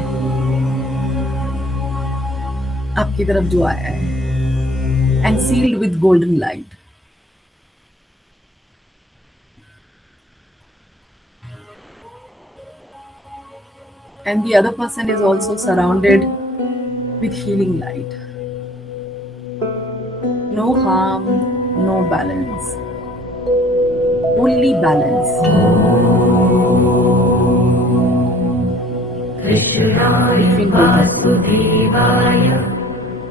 आपकी तरफ जो आया है, and sealed with golden light. And the other person is also surrounded with healing light. No harm, no balance, only balance. वासुदेवाय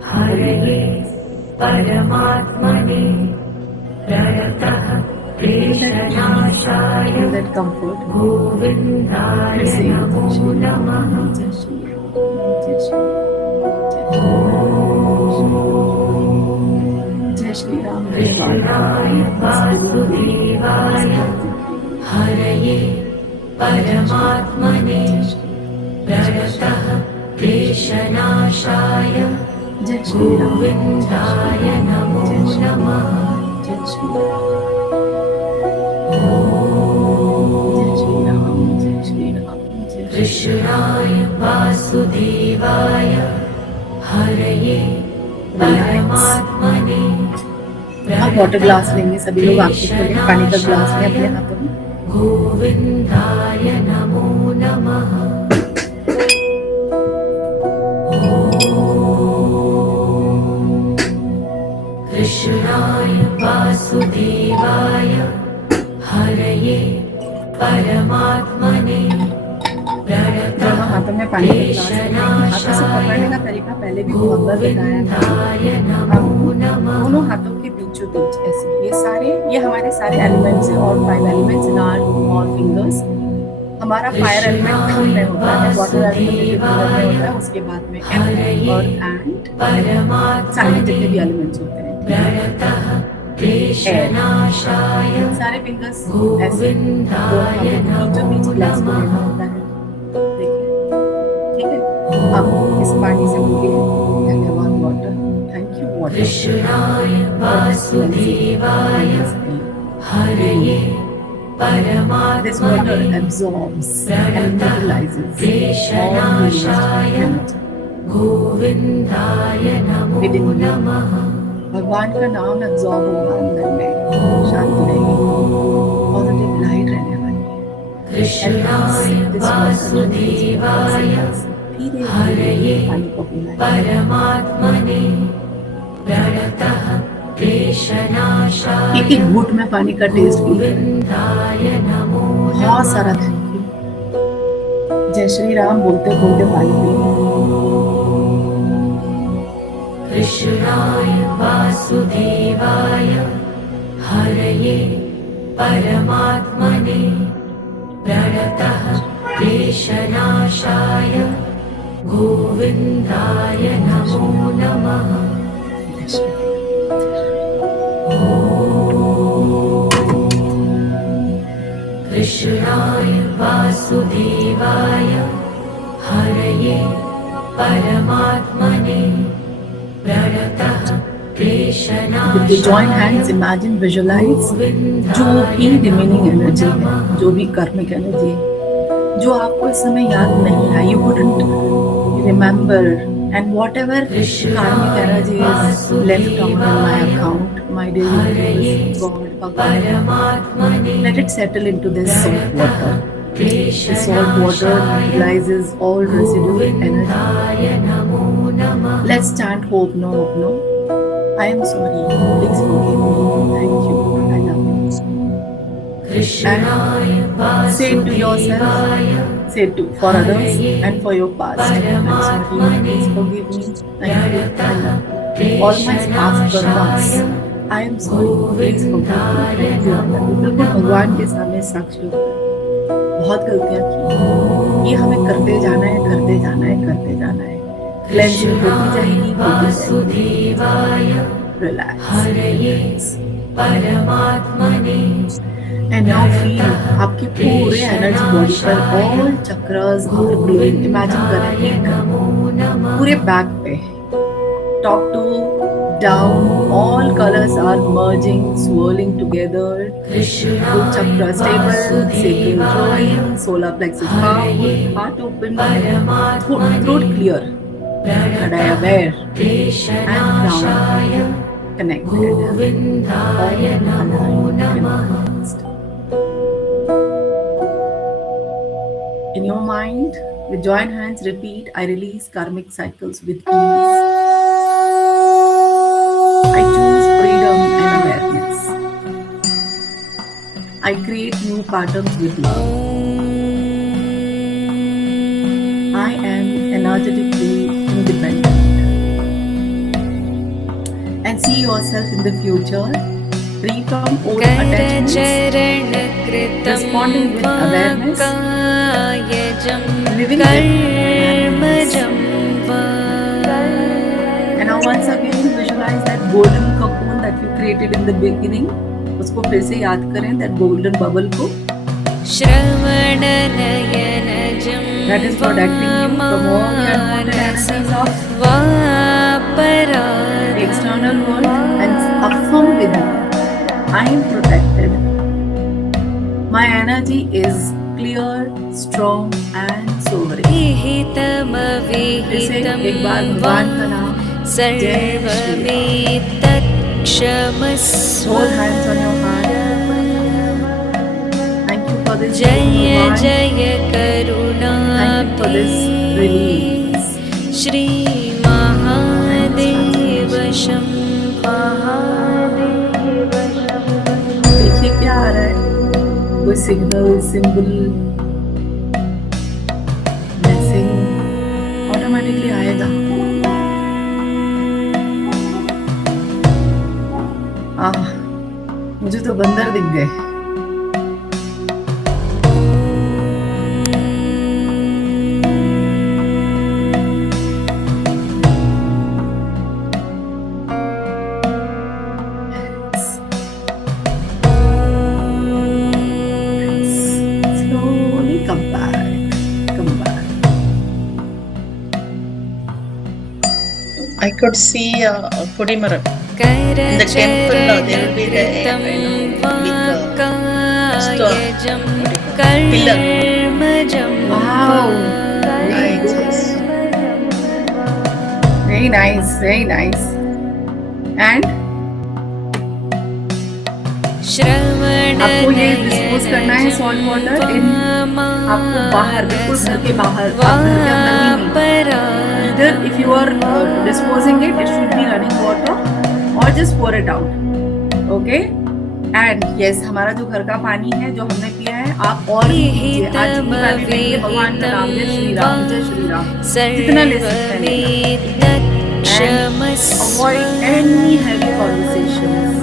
हरये परमात्मने प्रयतः क्लेशनाशाय that comfort. गोविन्दाय नमो नमः. जय श्री राम. कृष्णाय वासुदेवाय हरये परमात्मने प्रयतः क्लेशनाशाय जय श्री राम. गोविन्दाय नमो नमः. जय श्री राम. जय श्री राम. कृष्णाय वासुदेवाय हरये परमात्मने आप वाटर ग्लास लेंगे सभी लोग. आपके खोले पानी का ग्लास लें अपने हाथों में. गोविन्दाय नमो नमः. कृष्णाय वासुदेवाय हरये परमात्मने दोनों हाथों में पानी का ग्लास लें. हाथों से पकड़ने का तरीका पहले भी बहुत बार बताया था. गोविन्दाय नमो नमः. दोनों हाथों के बीच बीचों बीच ऐसे ये हमारे सारे एलिमेंट्स हैं, और 5 elements in our all fingers. हमारा फायर एलिमेंट थंब में होता है, वाटर एलिमेंट फिंगर में होता है, उसके बाद में अर्थ एंड सारे जितने भी एलिमेंट्स होते हैं, सारे फिंगर्स ऐसे बीचों बीच ग्लास को लेना होता है। देखिए, ठीक है। अब इस पानी से बोलिए धन्यवाद वाटर, थैंक यू वाटर। कृष्णाय वासुदेवाय हरये This water absorbs and neutralizes all the गोविन्दाय नमो नमः। भगवान का नाम एब्जॉर्ब होगा अंदर में, शांति रहेगी, पॉजिटिव लाइट रहने वाली है। कृष्णाय वासुदेवाय हरये परमात्मने प्रणतः क्लेशनाशाय एक घूंट में पानी का टेस्ट कीजिए। गोविन्दाय नमो बहुत सारा थैंक यू। जय श्री राम बोलते बोलते पानी पिए। कृष्णाय वासुदेवाय हरये परमात्मने प्रणतः क्लेशनाशाय गोविन्दाय नमो नमः। कृष्णाय वासुदेवाय हरये परमात्मने प्रणतः With the joined hands, imagine, visualize जो भी रिमेनिंग एनर्जी है, जो भी कर्मिक एनर्जी है, जो आपको इस समय याद नहीं है, you couldn't remember, and whatever karmic energy is left on my account, my daily life, God, Bhagavan, let it settle into this salt water. The salt water utilizes all residual energy. Let's chant hope no, hope no. I am sorry, please forgive me, thank you, I love you. And say it to yourself, say it for others and for your past. I'm sorry, please forgive me, thank you, I love you. All my past karmas, I am sorry, please forgive me, thank you, I love you. बिल्कुल भगवान के सामने साक्षी होकर बहुत गलतियां की, ये हमें करते जाना है, करते जाना है, करते जाना है। क्लेंजिंग होती जाएगी, रिलैक्स, एंड नाउ फील आपके पूरे एनर्जी बॉडी पर all chakras are glowing. Imagine करें पूरे बैक पे, top to down, all colours are merging, swirling together. Root chakra stable, sacral joint, solar plexus powerful, heart open, throat clear, third eye aware, and ground connected. All aligned. In your mind, with joined hands, repeat, I release karmic cycles with ease. I choose freedom and awareness. I create new patterns with love. I am energetically independent. And see yourself in the future, free from old attachments, responding with awareness, living with awareness. And now once again visualize that golden cocoon that you created in the beginning. उसको फिर से याद करें, that golden bubble को. That is protecting you from all the energies of the external world, and affirm with me, I am protected. My energy is clear, strong and sovereign. फिर से एक बार भगवान का नाम, जय Shri Ram. Hold hands on your heart. Thank you for this. जय Bhagavan. जय करुणा Thank you for this release. Shri Mahadev Shambho. देखिए क्या आ रहा है, कोई सिग्नल, सिंबल, मैसेज ऑटोमेटिकली आएगा। तो बंदर दिख गए। Slowly come back, come back. I could see Kodimaram. In the temple, there will be the big stone, pillar. Wow, I just very nice, very nice. And आपको ये dispose करना है salt water in, आपको बाहर, बिल्कुल घर के बाहर, आप घर के अंदर ही नहीं। इधर if you are disposing it should be running water और just pour it out, okay. And yes, हमारा जो घर का पानी है जो हमने पिया है, आप और भी लीजिए। आज जितनी पानी पिएंगे भगवान का नाम, जय श्री राम, जय श्री राम, जितना ले सकते हैं। Avoid any heavy conversations.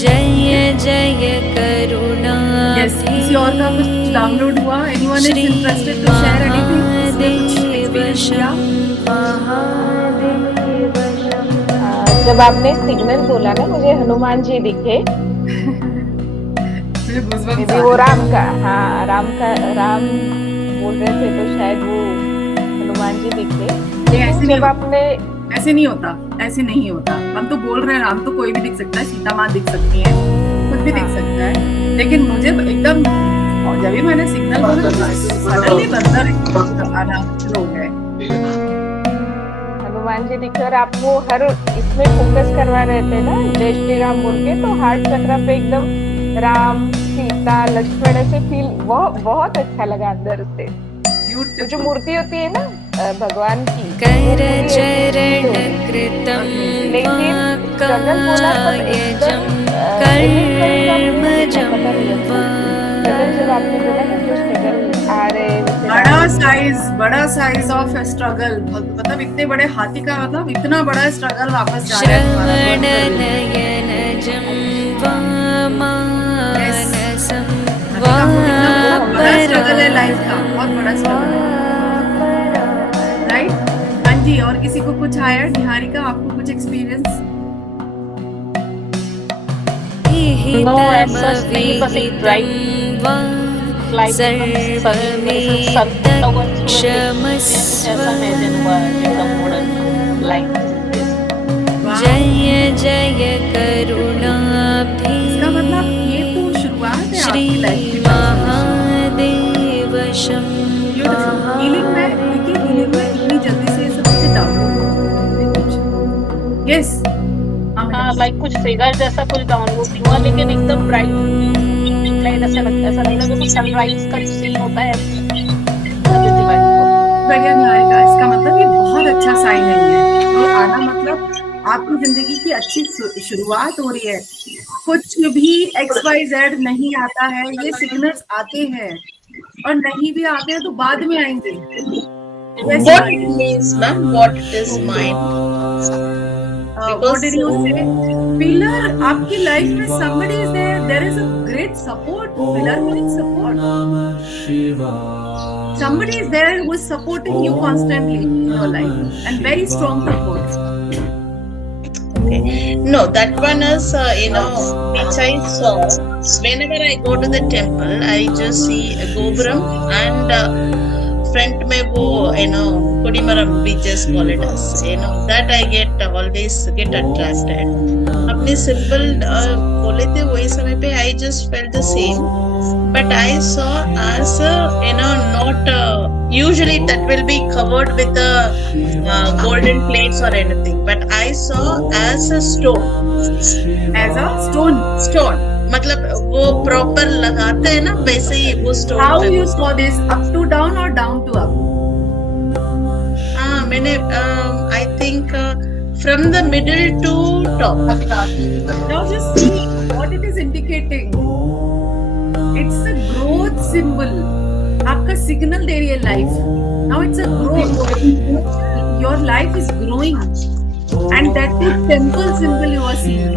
जय जय करुणा Yes, किसी और का कुछ डाउनलोड हुआ? Anyone is interested to share anything? किसी ने कुछ experience किया? जब आपने सिग्नल बोला ना, मुझे हनुमान जी दिखे। मुझे goosebumps यदि आ वो रहे राम बोल रहे थे तो शायद वो हनुमान जी दिखे। हैं। ऐसे नहीं जब आपने ऐसे नहीं होता, ऐसे नहीं होता। हम तो बोल रहे हैं राम तो कोई भी दिख सकता है, सीता माँ दिख सकती है, कुछ भी दिख सकता है। लेकिन मुझे एकदम, और जब भी मैंने सिग्नल बोला सडनली बंदर आना शुरू हो गए। हनुमान जी दिखे और आप वो हर इसमें फोकस करवा रहे थे ना, जय श्री राम बोल के, तो हार्ट चक्र पे एकदम राम, सीता, लक्ष्मण ऐसे फील, बहुत अच्छा लगा अंदर से। वो जो मूर्ति होती है ना भगवान की, कर चरण कृतं लेकिन स्ट्रगल बोला तो एकदम कर्मजं वा जब आपने बोला ना जो स्ट्रगल आ रहे हैं, बड़ा साइज ऑफ स्ट्रगल, मतलब इतने बड़े हाथी का, मतलब इतना बड़ा स्ट्रगल वापस जा रहा है हमारा। श्रवणनयनजं वा मानसं वा बड़ा स्ट्रगल है लाइफ का, बहुत बड़ा स्ट्रगल है, राइट? हाँ जी, और किसी को कुछ आया? निहारिका, आपको कुछ एक्सपीरियंस? No, as such नहीं, बस एक ड्राइव फ्लाइट जय जय करुणाब्धि इसका मतलब ये तो शुरुआत है श्री आपकी लाइफ की। महादेव शंभो हीलिंग में, देखिए हीलिंग में इतनी जल्दी से ये सब चीजें डाउनलोड हो। यस, हाँ, लाइक कुछ फिगर जैसा कुछ डाउनलोड नहीं हुआ, लेकिन एकदम ब्राइट लाइट ऐसा लगता है कि सनराइज का सीन होता है। बढ़िया निहारिका, इसका मतलब ये बहुत अच्छा साइन है। ये आना मतलब आपकी जिंदगी की अच्छी शुरुआत हो रही है। कुछ भी XYZ नहीं आता है, ये सिग्नल्स आते हैं, और नहीं भी आते हैं तो बाद में आएंगे। what it means, ma'am, what is mine. What did you say? Pillar, आपकी लाइफ में somebody is there. There is a great support. Pillar means support. Somebody is there who is supporting you constantly in your life, and very strong support. Okay. No, that one is, which I saw. Whenever I go to the temple, I just see a Gopuram and front में वो, Kodimaram, we just call it as, that I always get attracted. अपने symbol बोले थे वही समय पे I just felt the same, but I saw as not usually that will be covered with a golden plates or anything, but I saw as a stone. As a stone. मतलब वो proper लगाते हैं ना, वैसे ही वो stone. How you saw this? Up to down or down to up? मैंने I think from the middle to top. Now just see what it is indicating. It's a growth symbol. आपका signal दे रही है life. Now it's a growth. Your life is growing, and that is temple symbol you are seeing.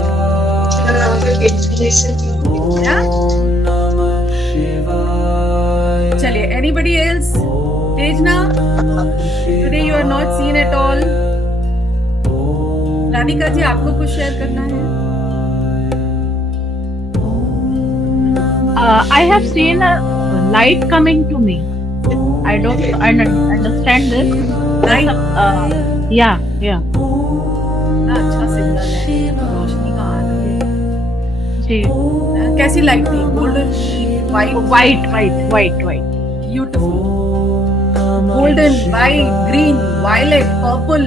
Yeah? चलिए, anybody else? Tejna, today you are not seen at all. Radhika ji, आपको कुछ share करना है? I have seen a light coming to me. I don't understand this. Light? Yeah. अच्छा signal है, रोशनी का आ रही है। जी. कैसी लाइट थी? Golden, white, White. Beautiful, golden, white, green, violet, purple,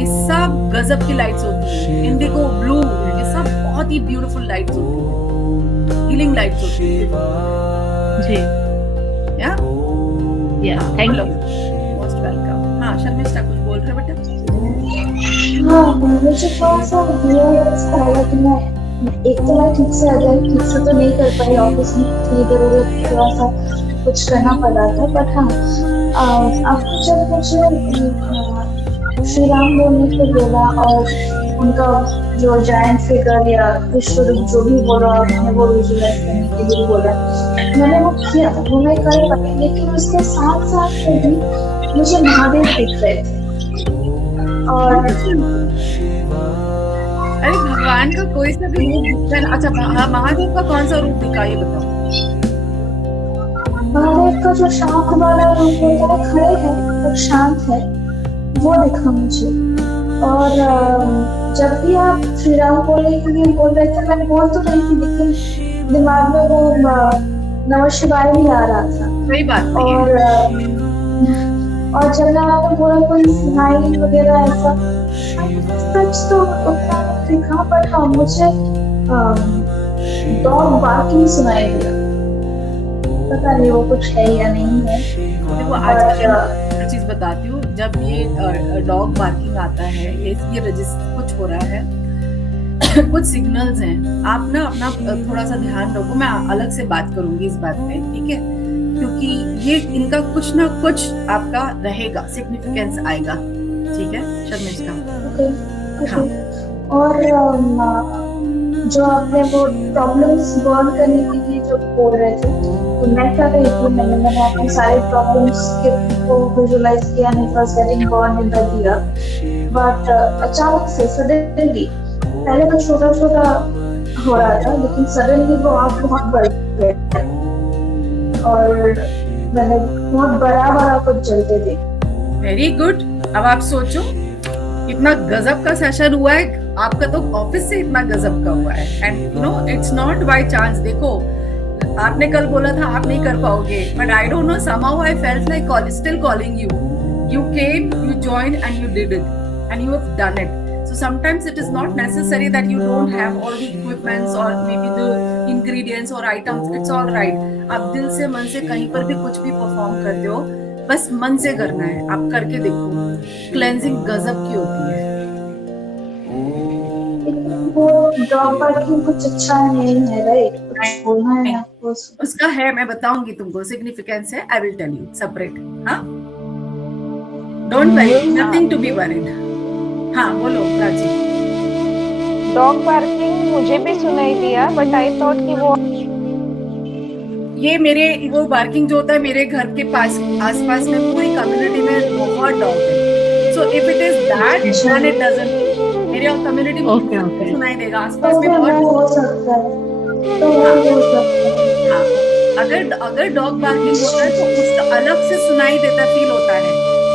ये सब गजब की लाइट्स होती है। इंडिगो, ब्लू, ये सब बहुत ही ब्यूटीफुल लाइट्स होती है, हीलिंग लाइट्स होती है। जी. या Thank you. Most welcome. हाँ, शर्मिष्ठा कुछ बोल रहे बेटा? हाँ, मुझे थोड़ा सा रियलाइज कराया कि मैं एक तो मैं ठीक से तो नहीं कर पाई, ऑब्वियसली इधर उधर थोड़ा सा कुछ करना पड़ा था, बट हाँ आपको जब मुझे श्री राम बोलने को बोला और उनका जो जायंट फिगर या विश्वरूप जो भी बोला मैंने वो विजुअलाइज करने के लिए बोला, मैंने वो किया, वो मैं कर पाई, लेकिन उसके साथ साथ में भी मुझे महादेव दिख रहे थे। और अरे भगवान का कोई सा भी रूप दिखता है। अच्छा, महादेव का कौन सा रूप दिखा, ये बताओ। महादेव का जो शांत वाला रूप होता है, खड़े है और शांत है, वो दिखा मुझे। और जब भी आप श्री राम बोलने के लिए बोल रहे थे, मैं बोल तो रही थी, लेकिन दिमाग में वो नमः शिवाय भी आ रहा था। सही बात नहीं है। और जब मैं आपने बोला कोई स्माइल वगैरह ऐसा सच तो उतना नहीं दिखा, पर हाँ मुझे डॉग बार्किंग सुनाई दिया, पता नहीं वो कुछ है या नहीं है। देखो, आज एक चीज बताती हूँ, जब ये डॉग बार्किंग आता है, ये रजिस्टर कुछ हो रहा है, कुछ सिग्नल्स हैं, आप ना अपना थोड़ा सा ध्यान रखो। मैं अलग से बात करूंगी इस बात पे, ठीक है? क्योंकि ये इनका कुछ ना कुछ आपका रहेगा, सिग्निफिकेंस आएगा, ठीक है शर्मिष्ठा? हाँ। और जो आपने वो प्रॉब्लम्स बर्न करने के लिए जो बोल रहे थे, तो मैं क्या रही थी, मैंने अपने सारे प्रॉब्लम्स को विजुअलाइज किया, and it was getting burn in the दिया, बट अचानक से सडनली, पहले तो छोटा छोटा हो रहा था, लेकिन सडनली वो आग बहुत बढ़ गया और मैंने बहुत बड़ा कुछ जलते देखा। Very good. अब आप सोचो, इतना गजब का सेशन हुआ है आपका, तो ऑफिस से इतना गजब का हुआ है, and you know it's not by chance. देखो, आपने कल बोला था आप नहीं कर पाओगे, but I don't know, somehow I felt like still calling you. You came, you joined, and you did it, and you have done it. So sometimes it is not necessary that you don't have all the equipments or maybe the ingredients or items. It's all right. आप दिल से, मन से कहीं पर भी कुछ भी परफॉर्म करते हो, बस मन से करना है। आप करके देखो, क्लेंजिंग गजब की होती है। वो डॉग बार्किंग कुछ अच्छा नहीं है, राइट? बोलना है आपको उसका है, मैं बताऊंगी तुमको, सिग्निफिकेंस है, I will tell you separate. हाँ, don't worry, nothing to be worried. हाँ बोलो प्राची। डॉग बार्किंग मुझे भी सुनाई दिया, बट आई थॉट कि वो ये मेरे वो बार्किंग जो होता है मेरे घर के पास आसपास में पूरी कम्युनिटी में बहुत डॉग है। So if it is that then it doesn't, मेरे कम्युनिटी में सुनाई देगा, आसपास में बहुत हो सकता है, तो वो हो सकता है। हाँ, अगर डॉग बार्किंग होता है तो उसका अलग से सुनाई देता, फील होता है,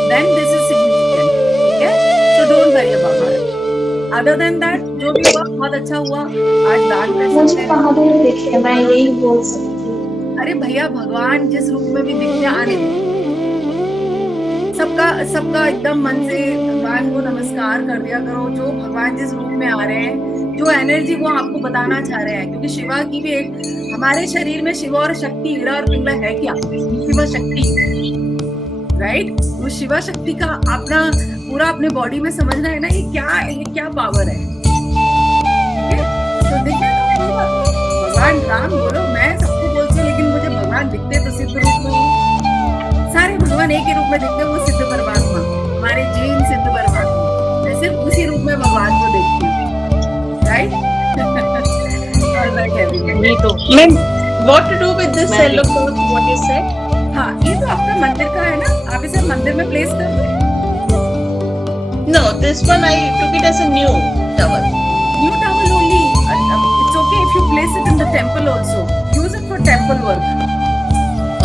देन दिस इज सिग्निफिकेंट, ठीक है? So don't worry about it. Other than that, जो भी हुआ बहुत अच्छा हुआ। आज दान कर मुझे सकते हैं। महादेव दिखे, मैं यही बोल सकती हूँ। अरे भैया, भगवान जिस रूप में भी दिखते आने दो। सबका एकदम मन से भगवान को नमस्कार कर दिया करो, जो भगवान जिस रूप में आ रहे हैं, जो एनर्जी वो आपको बताना चाह रहे हैं। क्योंकि शिवा की भी एक, हमारे शरीर में शिव और शक्ति, हीरा और पिंगला है क्या? शिवा शक्ति, राइट? वो शिवा शक्ति का अपना पूरा अपने बॉडी में समझना है ना, ये क्या पावर है, ठीक है? तो देखिए, भगवान राम बोलो, मैं सबको बोलती हूँ, लेकिन मुझे भगवान दिखते तो सिद्ध रूप में, सारे भगवान एक ही रूप में दिखते, वो सिद्ध परमात्मा, हमारे जैन सिद्ध परमात्मा। मैं सिर्फ उसी रूप में भगवान को देखती हूँ, राइट? वही तो Ma'am, what to do with this cello cloth? What you said? हाँ, ये तो आपका मंदिर का है ना, आप इसे मंदिर में प्लेस कर दो. No, this one I took it as a new towel. New towel only. It's okay if you place it in the temple also. Use it for temple work.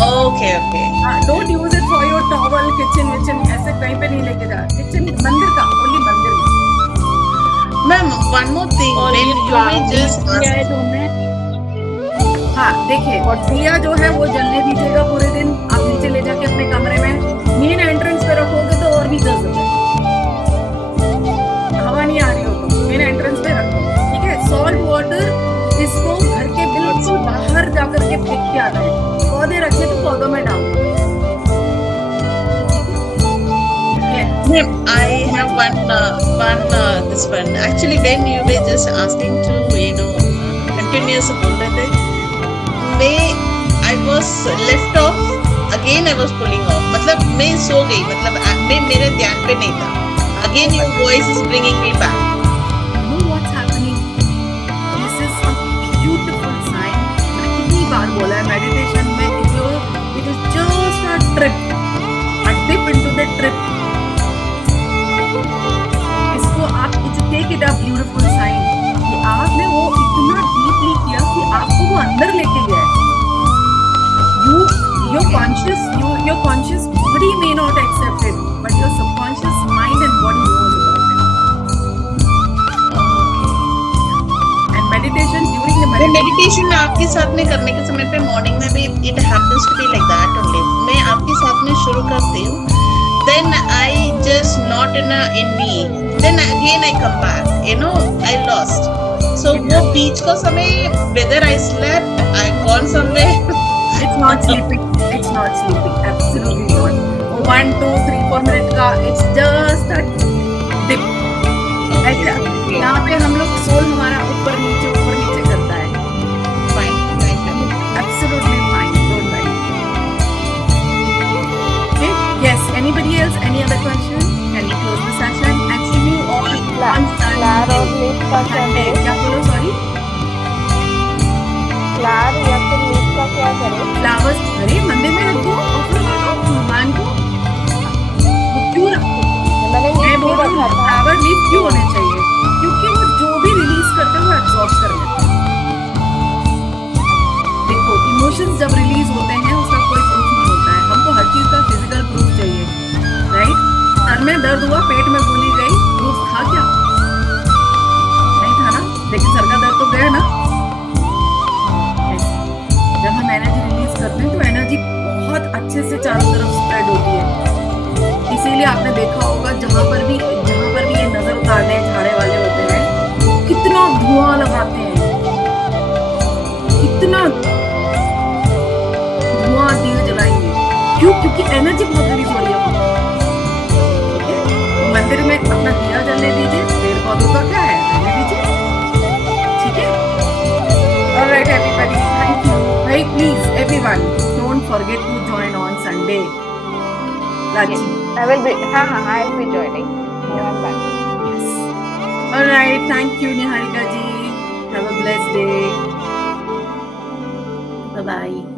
Okay, okay. Don't use it for your towel, kitchen, ऐसे कहीं पे नहीं लेके जा. Kitchen मंदिर का, only मंदिर में. Ma'am, one more thing. और When ये you may just क्या है जो मैं हाँ, देखिए, और दिया जो है वो जलने दीजिएगा पूरे दिन. आप नीचे ले जाके अपने कमरे में मेन एंट्रेंस पे रखोगे तो और भी जल सकता है. हवा नहीं आ रही हो तो मेन एंट्रेंस पे रखो, ठीक है. सॉल्ट वाटर इसको घर के बिल्कुल बाहर जाकर के फेंक के आना है. पौधे रखे तो पौधों में डालो. Ma'am, I have this one. Actually, when you were just asking to, continuous bullet, I was left off. Again, I was pulling off. मतलब मैं सो गई. मतलब मैं मेरे ध्यान पे नहीं था. Again, your voice is bringing me back. know what's happening. This is a beautiful sign. मैंने कितनी बार बोला है मेडिटेशन में, it is just a trip, a dip into the trip. इसको आप take it a beautiful sign कि आपने वो इतना डीपली किया कि आपको वो अंदर लेके गया है. Your conscious body may not accept it, but your subconscious mind and body knows about it. And meditation, during the वो meditation आपके साथ में करने के समय पे morning में भी it happens to be like that only. मैं आपके साथ में शुरू करती हूँ. Then I just not in me. Then again I come back. I lost. So वो बीच का समय whether I slept, I gone somewhere. It's not sleeping. Absolutely not. 1, 2, 3, 4 minute का it's just a dip. ऐसे यहाँ पे हम लोग सोल हमारा ऊपर नीचे करता है. Fine. Absolutely fine. Don't worry. Okay. Yes. Anybody else? Any other question? Can we close the session? And see you all on flower और लीफ का क्या Sunday. करें? क्या बोलो? Sorry. फ्लावर या फिर लीफ का क्या करें? फ्लावर्स अरे मंदिर में रखो, ऑफर करो भगवान को. वो क्यों रखो? मैंने मैं लीफ बोल रहा हूँ रखा था. फ्लावर लीफ क्यों होने चाहिए? क्योंकि वो जो भी रिलीज करते हैं वो एब्जॉर्ब कर लेते हैं. देखो इमोशंस जब रिलीज होते हैं उसका कोई प्रूफ नहीं होता है. हमको हर चीज का फिजिकल प्रूफ चाहिए, राइट? सर में दर्द हुआ, पेट में गोली गई, प्रूफ था क्या? नहीं था ना. लेकिन सर का दर्द तो गया ना. जब हम एनर्जी रिलीज करते हैं तो एनर्जी बहुत अच्छे से चारों तरफ स्प्रेड होती है. इसीलिए आपने देखा होगा जहाँ पर भी ये नजर उतारने झाड़े वाले होते हैं कितना धुआं लगाते हैं, कितना धुआं दिए जलाएंगे. क्यों? क्योंकि एनर्जी बहुत रिलीज हो रही है. ठीक है, तो मंदिर में अपना दिया जलने दीजिए. पेड़ पौधों का क्या है, रहने दीजिए. ठीक है. Alright everybody, thank you. Hey please everyone, don't forget to join on Sunday. Raji. I will be joining. I'm back. Yes. Alright, thank you Niharika ji. Have a blessed day. Bye bye.